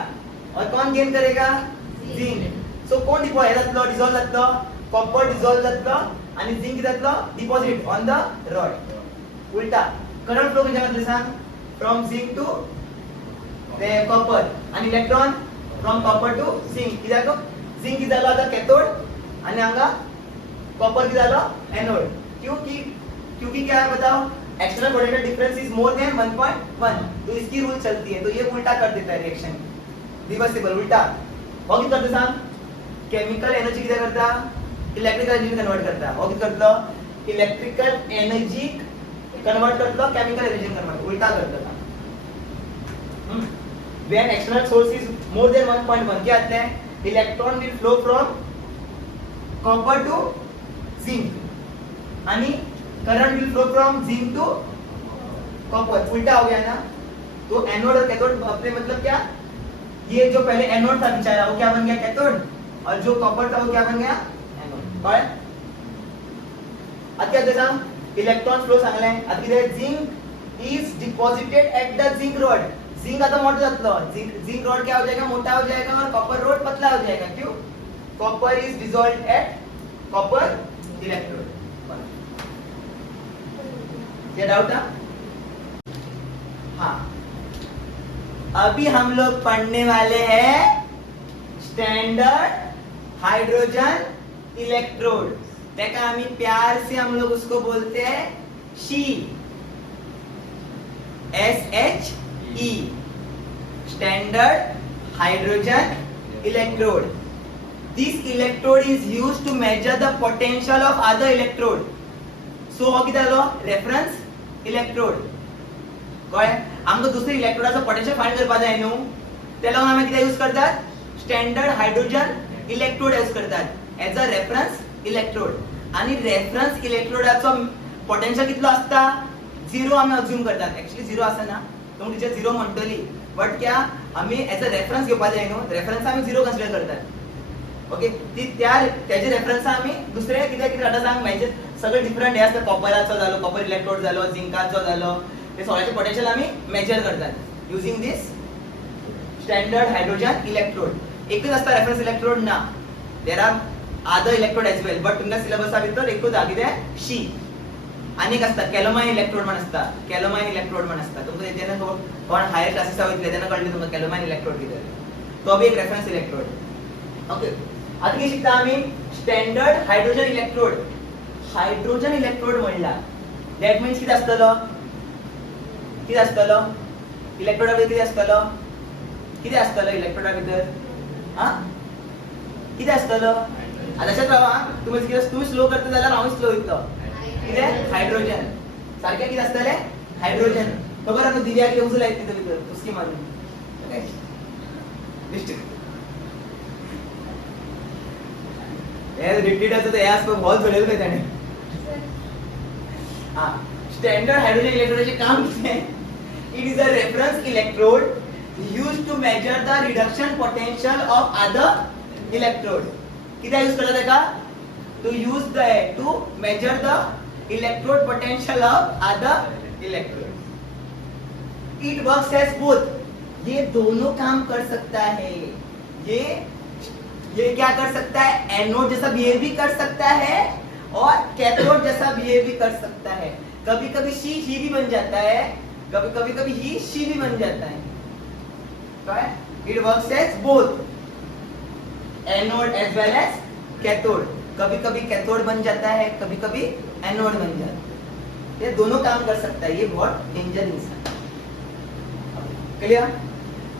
और कौन गेन करेगा जिंक सो कोण डिसॉल्व जातलो कॉपर डिसॉल्व जातलो आणि जिंक जातलो डिपॉझिट ऑन द रॉड उल्टा करंट फ्लो कशा जातलो सांग फ्रॉम जिंक टू ते कॉपर आणि electron from copper to zinc कित्याक जिंक किती झालो आता कॅथोड आणि हांगा कॉपर किती झालो एनोड क्योंकि क्या है बताओ external potential difference is more than 1.1 तो इसकी रूल चलती है तो ये उल्टा कर देता है रिएक्शन रिवर्सिबल उल्टा और किती करता सांग केमिकल एनर्जी किती करता इलेक्ट्रिकल एनर्जी कन्वर्ट करता और किती करता इलेक्ट्रिकल एनर्जी कन्वर्ट करता केमिकल एनर्जी कन्वर्ट उल्टा करता when external source is more than 1.1 क्या आता है electron will flow from copper to zinc आणि current will flow from zinc to copper उल्टा हो गया ना तो एनोड और कैथोड अपने मतलब क्या ये जो पहले एनोड था बेचारा वो क्या बन गया कैथोड और जो कॉपर था वो क्या बन गया एनोड और आता जसा इलेक्ट्रॉन फ्लो सांगले आता किती zinc is deposited at the zinc rod zinc आता मोठा जातलो जिंक रॉड क्या हो जाएगा मोटा हो जाएगा और कॉपर रॉड पतला हो जाएगा क्यों copper is dissolved at copper electrode क्या डाउट है हाँ अभी हम लोग पढ़ने वाले हैं स्टैंडर्ड हाइड्रोजन इलेक्ट्रोड देखा हम प्यार से हम लोग उसको बोलते हैं SHE SHE standard hydrogen electrode this electrode is used to measure the potential of other electrode so हो किती झालो रेफरन्स इलेक्ट्रोड कळ्ळें आमकां दुसरे इलेक्ट्रोडाचो पोटेंशियल फाइंड करपा जाय न्हू ते लागून आमी कितें यूज करतात स्टँडर्ड हायड्रोजन इलेक्ट्रोड यूज करतात एज अ रेफरन्स इलेक्ट्रोड आणि रेफरन्स इलेक्ट्रोडाचो पोटेंशियल कितलो आसता झिरो आमी अज्यूम करतात एक्चुअली झिरो आसना तुम टिचर झिरो म्हणटली बट क्या आमी एज अ रेफरन्स घेवपा जाय न्हू रेफरन्स आमी झिरो कन्सिडर करतात ओके ती त्याचे रेफरन्स आमी दुसरे कितें कितें आतां सांग म्हणजे सगळे डिफरंट हे असतात कॉपराचो झालो कॉपर इलेक्ट्रोड झालो झिंकाचो झालो ते सगळ्याचे पोटेंशियल आम्ही मेजर करतात using this standard hydrogen electrode एकच असता रेफरन्स इलेक्ट्रोड ना there are other electrode as well but तुमच्या सिलेबसा भितर एकूच आहा कितें शी आनीक आसता कॅलोमाइन इलेक्ट्रोड म्हण आसता, कॅलोमाइन इलेक्ट्रोड म्हण आसता. तुमकां जेन्ना कोण हायर क्लासेस वयतले तेन्ना कळटलें तुमकां कॅलोमाइन इलेक्ट्रोड कितें. तो बी एक रेफरन्स इलेक्ट्रोड. ओके. आतां कितें शिकता आमी standard hydrogen electrode. Hydrogen electrode म्हणल्यार दॅट मीन्स कितें आसतलो? कितें आसतलो? इलेक्ट्रोडा भितर कितें आसतलो? कितें आसतलो इलेक्ट्रोडा भितर? हां? कितें आसतलो? लक्षात रावा. तुम्ही स्लो करता जाल्यार हांव स्लो वयतलो. कितें? हायड्रोजन. सारकें कितें आसतलें? हायड्रोजन. खबर आसा दिव्या कितें उजो लायत तितून भितर उसकी मारून. ओके. हे डिक्टेटरचं ते हे असतं बहुत बरयलं खंय ताणें. हां. स्टँडर्ड हायड्रोजन इलेक्ट्रोडाचे काम कितें? It is a reference electrode used to measure the reduction potential of other electrode. किती यूज करतात का? to measure the electrode potential of other electrode. It works as both. ये दोनों काम कर सकता है. ये क्या कर सकता है? एनोड जैसा बिहेव भी कर सकता है और कैथोड जैसा बिहेव भी कर सकता है. कभी कभी ही भी बन जाता है, कभी ही भी बन जाता है. It works as both anode as well as cathode. कभी-कभी कैथोड बन जाता है, कभी-कभी एनोड बन जाता है. ये दोनों काम कर सकता है. ये बहुत डेंजर इंसान. Clear?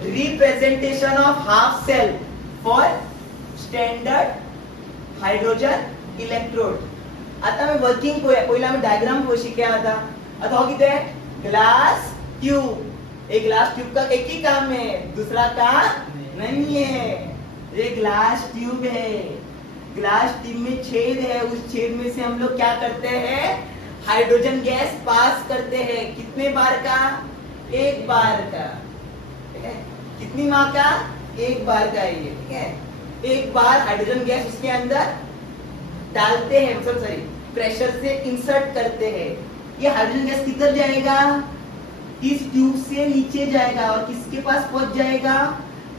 Representation of half cell for standard hydrogen electrode. आता मैं वर्किंग पहिला आम्ही डायग्राम पळय शिकया. आता हो कितें? Glass tube. एक ग्लास ट्यूब का एक ही काम है, दूसरा काम नहीं है. ये ग्लास ट्यूब है. ग्लास ट्यूब में छेद है. उस छेद में से हम लोग क्या करते हैं? हाइड्रोजन गैस पास करते हैं. कितने बार का? एक बार का. ठीक है? कितनी माह का? एक बार का. ये ठीक है? एक बार हाइड्रोजन गैस उसके अंदर डालते हैं. सॉरी, प्रेशर से इंसर्ट करते हैं. ये हाइड्रोजन गैस किधर जाएगा? इस ट्यूब से नीचे जाएगा और किसके पास पहुंच जाएगा?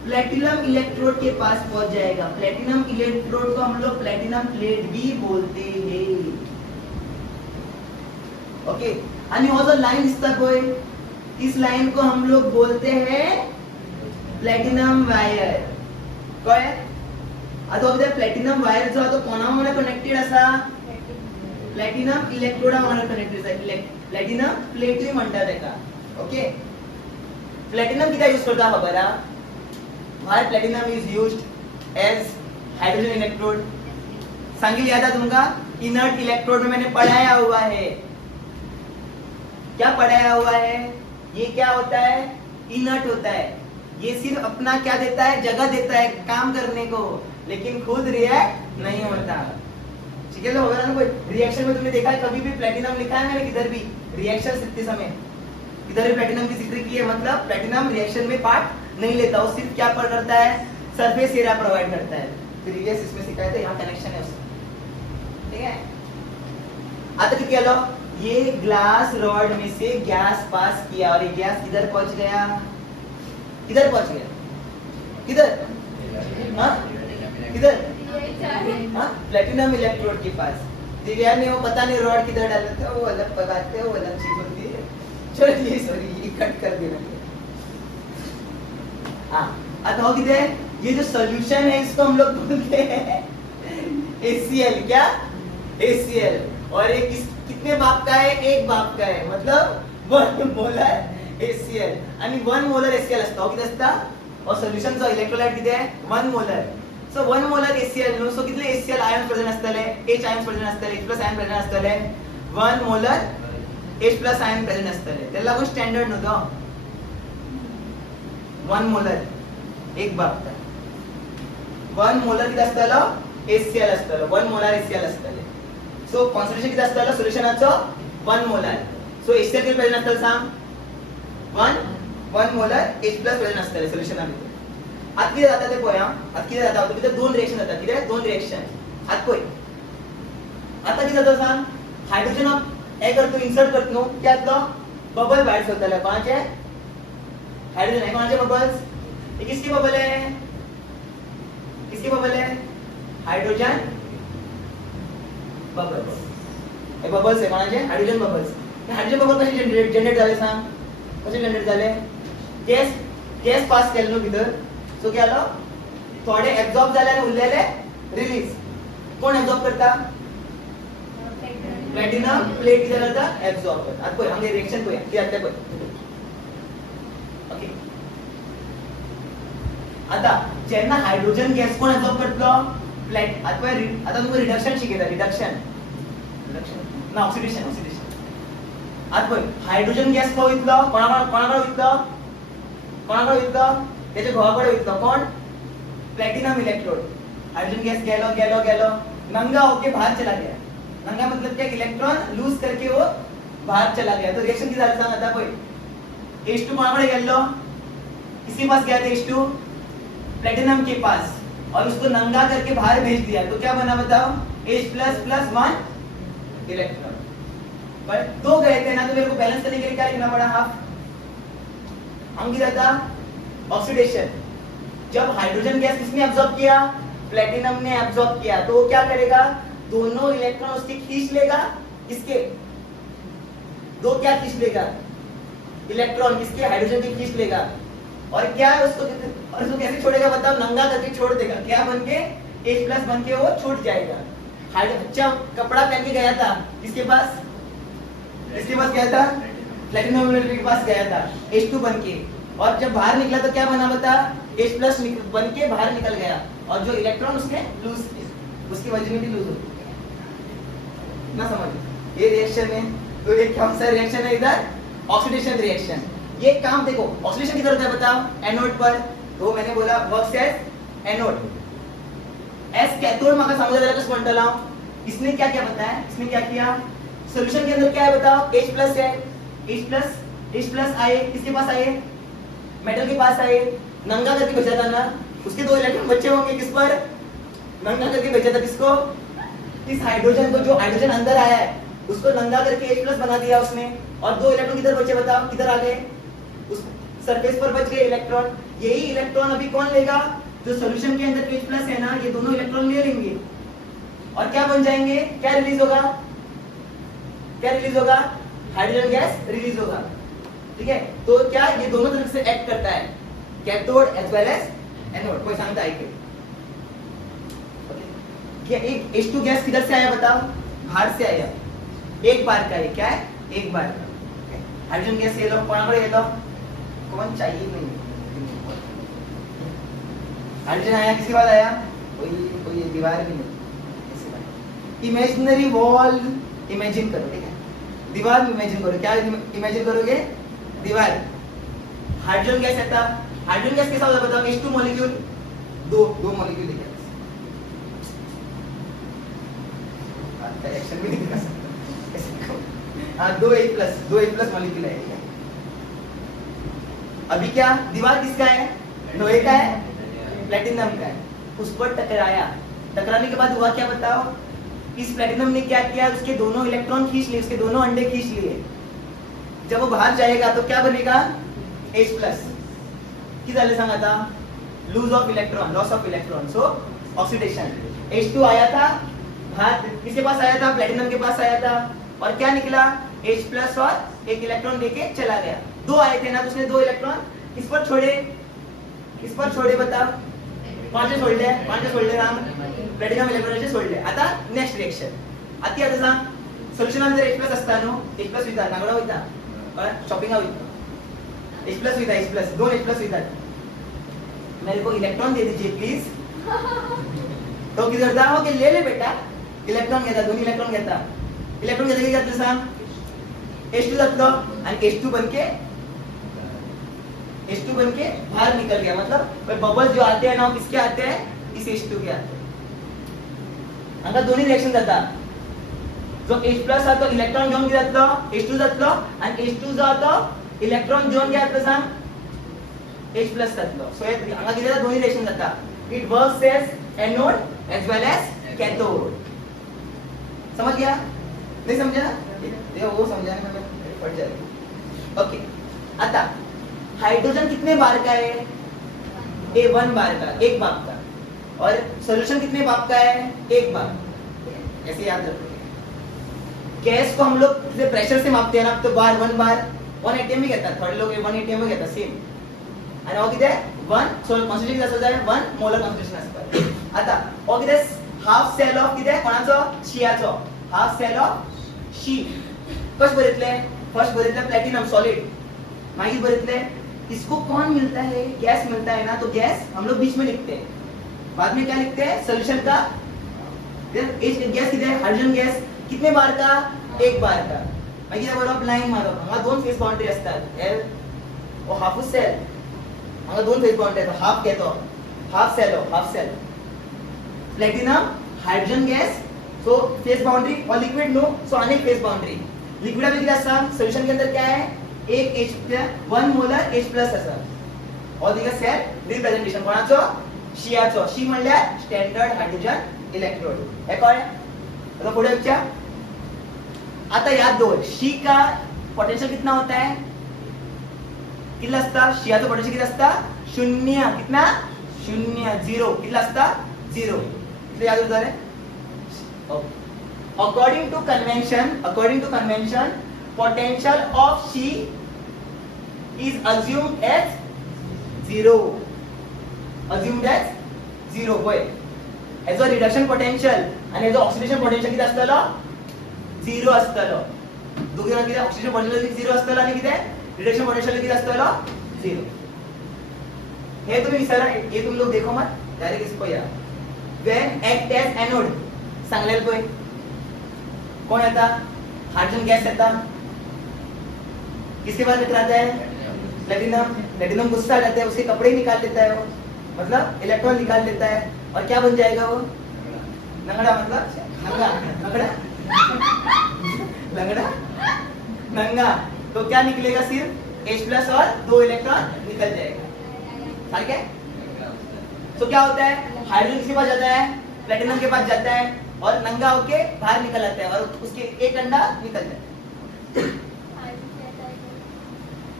प्लैटिनम इलेक्ट्रोड के पास पहुंच जाएगा. प्लैटिनम इलेक्ट्रोड को हम लोग प्लैटिनम प्लेट भी बोलते हैं. ओके. आणि हो जो लाइन दिसता पळय, इस लाइन को हम लोग बोलते हैं प्लैटिनम वायर. कळ्ळें? आता हो प्लैटिनम वायर जो तो कोणा वांगडा कनेक्टेड आसा? प्लैटिनम इलेक्ट्रोडा वांगडा कनेक्टेड आसा. प्लैटिनम प्लेटूय म्हणटा तेका. ओके. प्लैटिनम किती यूज करता खबर है? Why platinum is used as hydrogen electrode? सांगिल याद है तुमका? इनर्ट इलेक्ट्रोड में मैंने पढ़ाया हुआ है. क्या पढ़ाया हुआ है? ये क्या होता है? इनर्ट होता है. ये सिर्फ अपना क्या देता है? जगह देता है काम करने को, लेकिन खुद रिएक्ट नहीं होता. ठीक है? तो रिएक्शन में तुमने देखा है कभी भी प्लैटिनम लिखा है मैंने किधर भी रिएक्शन लिखते समय इधर भी प्लैटिनम की जिक्र की है. मतलब प्लैटिनम रिएक्शन में पार्ट नहीं लेता. वो सिर्फ क्या पर करता है? सरफेस एरिया प्रोवाइड करता है. प्रीवियस इसमें सिखाया था, यहाँ कनेक्शन है उसका. ठीक है? आता किती आलो? ये ग्लास रॉड में से गैस पास किया और ये गैस किधर पहुंच गया? किधर पहुंच गया? किधर? हाँ? किधर? हाँ? प्लैटिनम इलेक्ट्रोड के पास. दिव्या ने वो पता नहीं रॉड किधर डाला था, वो अलग पकाते हो, वो अलग चीज होती है. चलो ये सॉरी ये कट कर देना. हाँ. आता हो किधर? ये जो सॉल्यूशन है इसको हम लोग बोलते हैं HCl. क्या? HCl. और ये कितने माप का है? एक माप का है. मतलब 1 मोलर HCl. आणि 1 मोलर HCl असता. हो किती असता? और सॉल्यूशन चा इलेक्ट्रोलाइट किती आहे? 1 मोलर. सो 1 मोलर HCl नो. सो कितने HCl आयन्स प्रेजेंट असतले? H आयन्स प्रेजेंट असतले, H+ आयन प्रेजेंट असतले. 1 मोलर H+ आयन प्रेजेंट असतले. त्याला लागून स्टँडर्ड नव्हतं. 1 मोलर एक बाप का. 1 मोलर किती असतलो? HCl असतलो. 1 molar HCl असतले. सो कॉन्सन्ट्रेशन किती असतलो सोल्युशनाचं? 1 मोलर. सो HCl किती प्रेजेंट असतलं सांग? 1 मोलर H+ प्रेजेंट असतले सोल्युशनामध्ये. आता किती जाता ते पळया. आता किती जाता? तिथे 2 रिएक्शन जातात. किती? 2 रिएक्शन. आता पळय. आता किती जाता सांग? हायड्रोजन हे करतो इन्सर्ट करतो त्यातलो बबल बाहेर सोडताले. कोणाचे? हाइड्रोजन है. कौन से बबल्स? ये किसकी बबल है? किसकी बबल है? Hydrogen bubbles. हे बबल्स आहे कोणाचे हायड्रोजन बबल्स. हायड्रोजन बबल कसे जनरेट झाले सांग, कसे जनरेट झाले? गॅस पास केलं न्हू भितर, सो काय आलो थोडे एब्झॉर्ब झाले आणि उरलेले रिलीज. कोण एब्झॉर्ब करता? प्लॅटिनम प्लेट किती जाता एब्झॉर्ब करता. आता पळय हांगा रिएक्शन पळय किती जाता पळय. ओके आता जेन्ना हायड्रोजन गॅस कोण एब्झॉर्ब करतलो? प्लॅट. आता पळय आता तुमकां रिडक्शन शिकयता. रिडक्शन ना ऑक्सिडेशन. आता पळय हायड्रोजन गॅस खंय वयतलो? कोणाकडे वयतलो? त्याच्या घोवाकडे वयतलो. कोण? Platinum electrode. हाइड्रोजन गैस गैलो नंगा होके बाहर चला गया. नंगा मतलब क्या? इलेक्ट्रॉन लूज करके वो बाहर चला गया. तो रिएक्शन किती झालं सांग आता कोई. H2 कोणाकडे गेलो? किसके पास गया था H2? प्लैटिनम के पास, और उसको नंगा करके बाहर भेज दिया. तो क्या बना बताओ? H++1 electron. पर दो गए थे ना, तो मेरे को बैलेंस करने के लिए क्या लिखना पड़ा? हाफ. हम किया था ऑक्सीडेशन. जब हाइड्रोजन गैस किसने एब्जॉर्ब किया? प्लैटिनम ने एब्जॉर्ब किया. तो वो क्या करेगा? दोनों इलेक्ट्रॉन उसके खींच लेगा. किसके? दो क्या खींच लेगा? इलेक्ट्रॉन किसके? हाइड्रोजन के खींच लेगा. और क्या उसको कैसे छोड़ेगा बताओ? नंगा करके छोड़ देगा. क्या बनके? H+ बनके वो छूट जाएगा. अच्छा कपड़ा पहन के गया था किसके पास? किसके पास गया था? प्लैटिनम के पास गया था H2 बनके. और जब बाहर निकला तो क्या बना बता? H+ बनके बाहर निकल गया. और जो इलेक्ट्रॉन उसने लूज किए, उसकी वजह भी लूज होती है ना. समझ ये रिएक्शन है. तो ये कौन सा रिएक्शन है? इधर ऑक्सीडेशन रिएक्शन. ये काम देखो ऑक्सीडेशन किधर होता है बताओ? एनोड पर. तो मैंने बोला works as anode. As cathode मका समझा जरा कसं म्हणतो लाव. इसने क्या क्या बताया? इसने क्या किया? सॉल्यूशन के अंदर क्या है बताओ? H+ है. H+ आए किसके पास आए? मेटल के पास आए. नंगा करके भेजा था ना, उसके दो इलेक्ट्रॉन बचे होंगे किस पर? नंगा करके भेजा था किसको? इस हाइड्रोजन को. जो हाइड्रोजन अंदर आया है उसको नंगा करके H+ बना दिया उसने. और दो इलेक्ट्रॉन किधर बचे बताओ? किधर आ गए? उस सरफेस पर बच गए इलेक्ट्रॉन. यही इलेक्ट्रॉन अभी कौन लेगा? जो सॉल्यूशन के अंदर H+ है ना, ये दोनों इलेक्ट्रॉन ले लेंगे. और क्या बन जाएंगे? क्या रिलीज होगा? क्या रिलीज होगा? हाइड्रोजन गैस रिलीज होगा. ठीक है. तो क्या ये दोनों तरफ से एक्ट करता है, cathode as well as anode. कोई सांगता है क्या? एक H2 गैस किधर से आया बताओ? बाहर से आया. एक बार का है. क्या है? एक बार का. हाइड्रोजन गैस ये लो, कोणाकडे येतो? कौन चाहिए नहीं. हाइड्रोजन आया किसके बाद आया? कोई दीवार भी नहीं. इमेजिनरी वॉल इमेजिन करो. ठीक है. दीवार इमेजिन करो. क्या इमेजिन करोगे? दीवार. हाइड्रोजन गैस आता. हाइड्रोजन गैस कैसा होता है बताओ? H2 molecule. दो मॉलिक्यूल दिखे. रिएक्शन भी नहीं कर सकते. हाँ दो H+ मॉलिक्यूल है. अभी क्या दीवार किसका है? लोहे का है, प्लैटिनम का है. उस पर टकराया. टकराने के बाद हुआ क्या बताओ? इस प्लैटिनम ने क्या किया? उसके दोनों इलेक्ट्रॉन खींच लिए, उसके दोनों अंडे खींच लिए. जब वो बाहर जाएगा तो क्या बनेगा? H+. किती झाले सांग आता? Lose of electron, loss of electron. So oxidation. H2 आया था बाहर, किसके पास आया था? प्लैटिनम के पास आया था. और क्या निकला? H+ और एक इलेक्ट्रॉन लेके चला गया. दो आए थे ना, तो उसने दो इलेक्ट्रॉन किस पर छोड़े? किस पर छोड़े बताओ? कोणाचे सोडले राम? प्लॅटिनम इलेक्ट्रॉनचे सोडले. आता नेक्स्ट रिएक्शन. आता सांग सोल्युशन जर H+ असता नो, H+ विता नागडा होता पण शॉपिंग होता. H+ विता H+, दोन H+ विता. मेरे को इलेक्ट्रॉन दे दीजिए प्लीज. तो किधर जा हो के ले बेटा. इलेक्ट्रॉन घेता, दोन्ही इलेक्ट्रॉन घेता. इलेक्ट्रॉन घेतले की जातले सांग? H2 जातलो आणि H2 बनके बाहर निकल गया. मतलब बबल्स जो आते हैं ना, किसके आते हैं? इस H2 के आते हैं. अंगा दोन्ही रिएक्शन जातात. जो H+ हा तो इलेक्ट्रॉन घेऊन जातलो, H2 जातलो. आणि H2 जो आतो इलेक्ट्रॉन घेऊन जातलो सांग? H+ जातलो. सो अंगा किती जातात? दोन्ही रिएक्शन जातात. It works as anode as well as cathode. समझ गया? नहीं समझा? ये वो समझाने में पड़ जाएगा. ओके. आता हाइड्रोजन कितने बार का है? A1 बार का, एक बार का. और सॉल्यूशन कितने बार का है? एक बार. ऐसे याद रखो. गैस को हम लोग जैसे प्रेशर से मापते हैं ना, तो बार 1 बार 1 atm भी घेतात, थोडे लोक 1 atm भी घेतात सेम. आणि हो किती 1 सोल कॉन्सन्ट्रेशन किती असतं जाय 1 मोलर कॉन्सन्ट्रेशन असतं. आता हो किती हाफ सेल ऑफ किती कोणाचो शियाचो, हाफ सेल ऑफ शी. कश बरतले फर्स्ट बरतले प्लैटिनम सॉलिड, मागिर बरतले इसको कौन मिलता है, गैस मिलता है ना, तो गैस हम लोग बीच में लिखते हैं, बाद में क्या लिखते हैं सोल्यूशन का. गैस किती हाइड्रोजन गैस कितने बार का, 1 बार का. मागिर बरोबर लाइन मारो, हांगा 2 फेस बाउंड्री असतात, एल ओ हाफ सेल, हांगा 2 फेस बाउंड्री आहेत, हाफ घेतो, half cell platinum hydrogen gas. So phase boundary और लिक्विड नो, सो अनेक फेस बाउंड्री. लिक्विड में किती असतात, सोल्यूशन के अंदर क्या है, 1 मोलर H प्लस असं. और दिगा सेल रिप्रेझेंटेशन कोणाचो, शियाचो. शी म्हणल्यार स्टँडर्ड हायड्रोजन इलेक्ट्रोड. हे कळ्ळें. आता पुढे विचार. आता याद दवर, शी का पोटेंशियल कितना होता है, कितना असता, शियाचो पोटेंशियल किती असता, 0. कितना 0 0 कितना असता 0. इतले याद उरता रे. According to convention, potential of she is assumed as 0. होय. हेजो रिडक्शन पोटेंशियल आणि हेजो ऑक्सिडेशन पोटेंशियल किती असतलो, 0 असतलो. दोघांना किती ऑक्सिडेशन पोटेंशियल 0 असतलो आणि किती रिडक्शन पोटेंशियल किती असतलो 0. हे तुम्ही विचारा, हे तुम लोग देखो मत, डायरेक्ट इसको या. When act as anode सांगलेल कोई कौन आता, हाइड्रोजन गैस आता, किसके बाद टकराता है, प्लैटिनम गुस्सा जाता है, उसके कपड़े निकाल लेता है वो, मतलब इलेक्ट्रॉन निकाल लेता है, और क्या बन जाएगा वो, नंगड़ा. मतलब नंगा. तो क्या निकलेगा, सिर्फ H प्लस और 2 इलेक्ट्रॉन निकल जाएगा. ठीक है. तो क्या होता है, हाइड्रोजन किसके पास जाता है, प्लैटिनम के पास जाता है, और नंगा होके बाहर निकल आता है, और उसके एक अंडा निकल जाता है.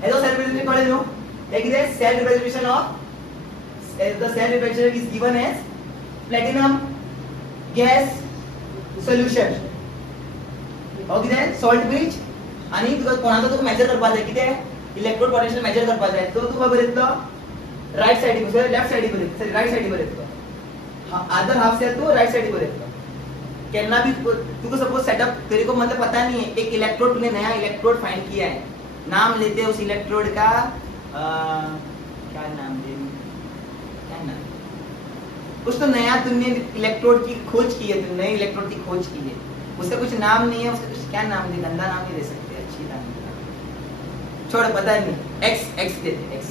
Hello cell representation college no, एक है cell representation of, the cell representation is given as platinum gas solution. Okay then salt bridge. आणि तुका कोणाचो तुका मेजर करपा जाय, कितें इलेक्ट्रोड पोटेंशियल मेजर करपा जाय, तो तुका बरयतलो राइट साइड बरयतलो, लेफ्ट साइड बरयतलो, सॉरी राइट साइड बरयतलो, अदर हाफ सेल तो राइट साइड बरयतलो. केन्ना भी तुको सपोज सेटअप तेरे को मतलब पता नहीं है, एक इलेक्ट्रोड तूने नया इलेक्ट्रोड फाइंड किया है, नाम लेते हैं उस इलेक्ट्रोड का, क्या नाम दे, क्या नाम, कुछ तो नया तुमने इलेक्ट्रोड की खोज की है, तुमने नए इलेक्ट्रोड की खोज की है, उसका कुछ नाम नहीं है, उसका कुछ क्या नाम दे, गंदा नाम नहीं दे सकते, अच्छी नाम छोड़, पता नहीं, एक्स देते, एक्स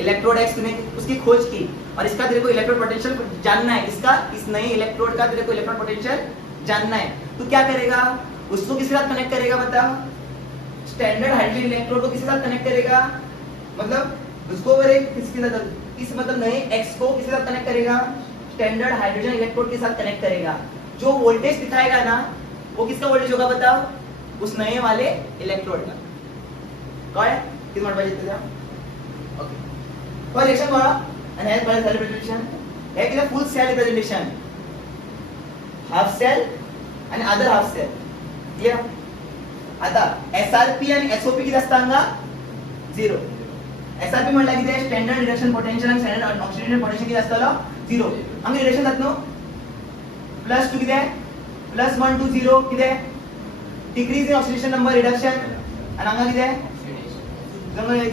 इलेक्ट्रोड एक्स तूने उसकी खोज की, और इसका तेरे को इलेक्ट्रोड पोटेंशियल जानना है, इसका इस नए इलेक्ट्रोड का तेरे को इलेक्ट्रोड पोटेंशियल जानना है. तो क्या करेगा, उसको किसके साथ कनेक्ट करेगा, बता, स्टैंडर्ड हाइड्रोजन इलेक्ट्रोड को किसके साथ कनेक्ट करेगा, मतलब उसको किसके साथ, इस मतलब नए एक्स को किसके साथ कनेक्ट करेगा, स्टैंडर्ड हाइड्रोजन इलेक्ट्रोड के साथ कनेक्ट करेगा. जो वोल्टेज दिखाएगा ना, वो किसका वोल्टेज होगा बताओ, उस नए वाले इलेक्ट्रोड का. काय किती म्हणत पाहिजे तुझ्या. ओके, तो रिएक्शन बघा, आणि हे पहिले सेल रिप्रेझेंटेशन, हे किती full cell representation, half cell आणि अदर हाफ सेल. क्लियर. आता SRP आणि SOP किती असतांगा 0. SRP म्हणला किती आहे, स्टँडर्ड रिडक्शन पोटेंशियल आणि स्टँडर्ड ऑक्सिडेशन पोटेंशियल किती असतं 0. आम्ही रिडक्शन जात नो, +2 किती आहे, +1 to 0 किती आहे, decrease in oxidation number reduction, आणि आंगा किती आहे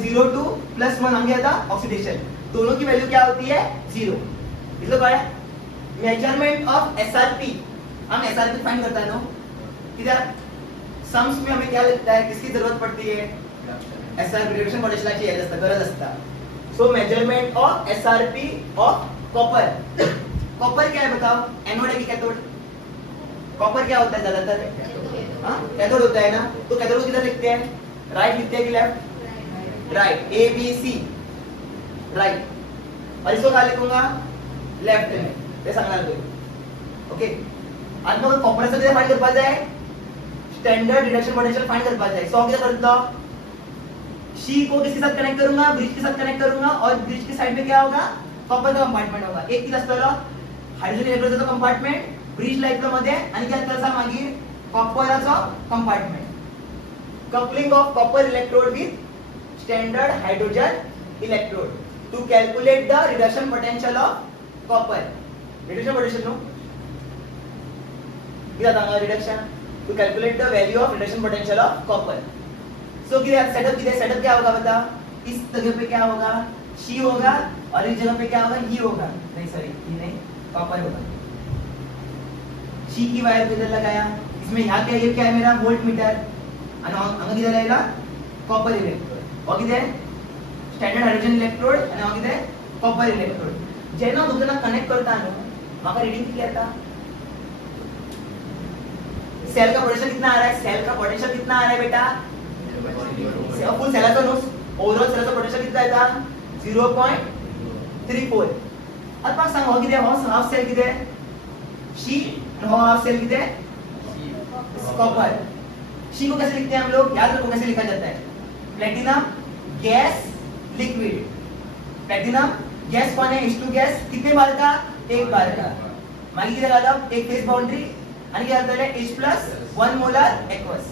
0 to +1 आंगे आता ऑक्सीडेशन, दोनों की वैल्यू क्या होती है 0. इसको क्या है, मेजरमेंट ऑफ SRP. हम SRP फाइंड करता है नो, इधर सम्स में हमें क्या लगता है, किसकी जरूरत पड़ती है, SRP रिडक्शन पोटेंशियल की गरज असता. सो measurement of SRP of copper. Copper क्या है बताओ, एनोड है कि कैथोड, कॉपर क्या होता है ज्यादातर, हाँ कैथोड होता है ना. तो कैथोड को किधर लिखते हैं, राइट लिखते हैं कि लेफ्ट, राइट, ABC राइट, और इसको क्या लिखूंगा लेफ्ट में, ते सांगणार तुम्ही. ओके, आणि मग कॉपरचं किती फाइंड करपाचं आहे, स्टैंडर्ड रिडक्शन पोटेंशियल फाइंड करपाचं आहे. सो क्या करता, शी को किसके साथ कनेक्ट करूंगा, ब्रिज के साथ कनेक्ट करूंगा, और ब्रिज की साइड में क्या होगा, कॉपर का कंपार्टमेंट होगा. एक किती असतं हाइड्रोजन इलेक्ट्रोडचा कंपार्टमेंट, ब्रिज ला इथं मध्ये, आणि काय असतं मागीर कॉपराचो compartment. Coupling of copper electrode with standard hydrogen electrode to calculate the reduction potential of copper. Reduction potential no? क्या था reduction? To calculate the value of reduction potential of copper. So क्या setup क्या होगा बता? इस जगह पे क्या होगा? C होगा और इस जगह पे क्या होगा? E होगा. नहीं सॉरी E नहीं copper होगा. C की वायर इधर लगाया. इसमें यहाँ क्या ये क्या है मेरा वोल्ट मीटर. आणि हांगा कितें लायला कॉपर इलेक्ट्रोड. हो कितें स्टँडर्ड हायड्रोजन इलेक्ट्रोड आणि हांगा कितें कॉपर इलेक्ट्रोड. जेन्ना दोगांना कनेक्ट करता न्हू म्हाका रीडिंग कितली येता. सेल का पोटेंशियल कितना आ रहा है? सेल का पोटेंशियल कितना आ रहा है बेटा? फुल सेलाचो न्हू ओवरऑल सेलाचो पोटेंशियल कितना येता? 0.34. आता म्हाका सांग हो कितें हो हाफ सेल कितें शी आणि हो हाफ सेल कितें कॉपर. शी को कैसे लिखते हैं हम लोग? याद रखो कैसे लिखा जाता है. Platinum gas liquid. Platinum gas कौन है? H2 गैस कितने बार का? एक बार का. मागी किती झालं? एक फेज बाउंड्री आणि काय झालं? H+ 1 molar aqueous.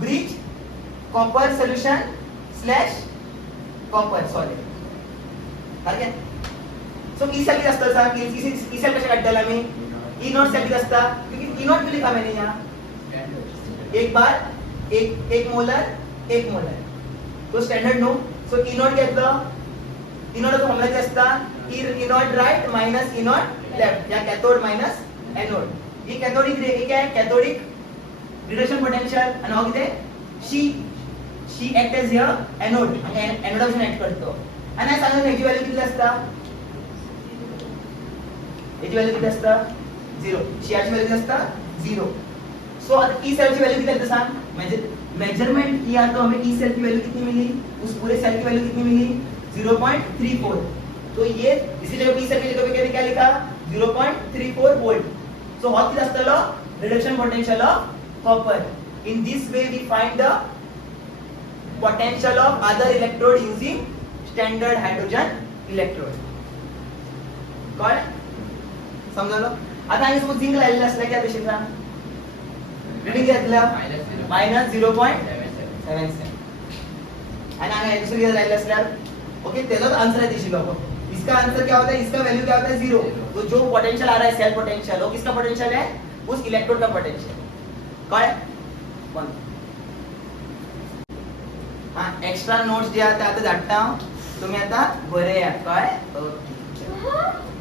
Bridge copper solution slash copper solid. ठीक आहे. सो ई सेल किती असतं सांग? ई सेल कशा काढताला आम्ही? ई नॉट सेल किती असता? क्योंकि ई नॉट भी लिखा मैंने यहाँ एक बार एक मोलर तो स्टँडर्ड नो. सो ई नॉट घेतलं. ई नॉट तो फॉर्म्युला किती असता? E naught right minus E naught left या कॅथोड माइनस एनोड. ही कॅथोडिक रे हे काय कॅथोडिक रिडक्शन पोटेंशियल आणि हो किती SHE act as here anode आणि एनोड ऍक्ट करतो. आणि सांगा याची व्हॅल्यू किती असता? याची व्हॅल्यू किती असता? 0. शी याची व्हॅल्यू किती असता? 0. सो ई सेल की वैल्यू कितनी है सांग? मेजरमेंट किया तो हमें ई सेल की वैल्यू कितनी मिली? उस पूरे सेल की वैल्यू कितनी मिली? 0.34. तो ये इसी जगह ई सेल की जगह पे क्या लिखा? 0.34 volt. So what is the reduction potential of copper. In this way we find the potential of other electrode using standard hydrogen electrode. कळलं? समजलं? आता आम्ही सपोज जिंक लावलेला असला की आता शिका रीडिंग घेतलं -0.77. आणि आगे दूसरी किधर लाइल असल्यार ओके तेजो आंसर है दिशी बाबा. इसका आंसर क्या होता है? इसका वैल्यू क्या होता है? 0. तो जो पोटेंशियल आ रहा है सेल पोटेंशियल वो किसका पोटेंशियल है? उस इलेक्ट्रोड का पोटेंशियल. काय 1. हां एक्स्ट्रा नोट्स जे आता धाडटा तुम्ही आता बरे या काय. ओके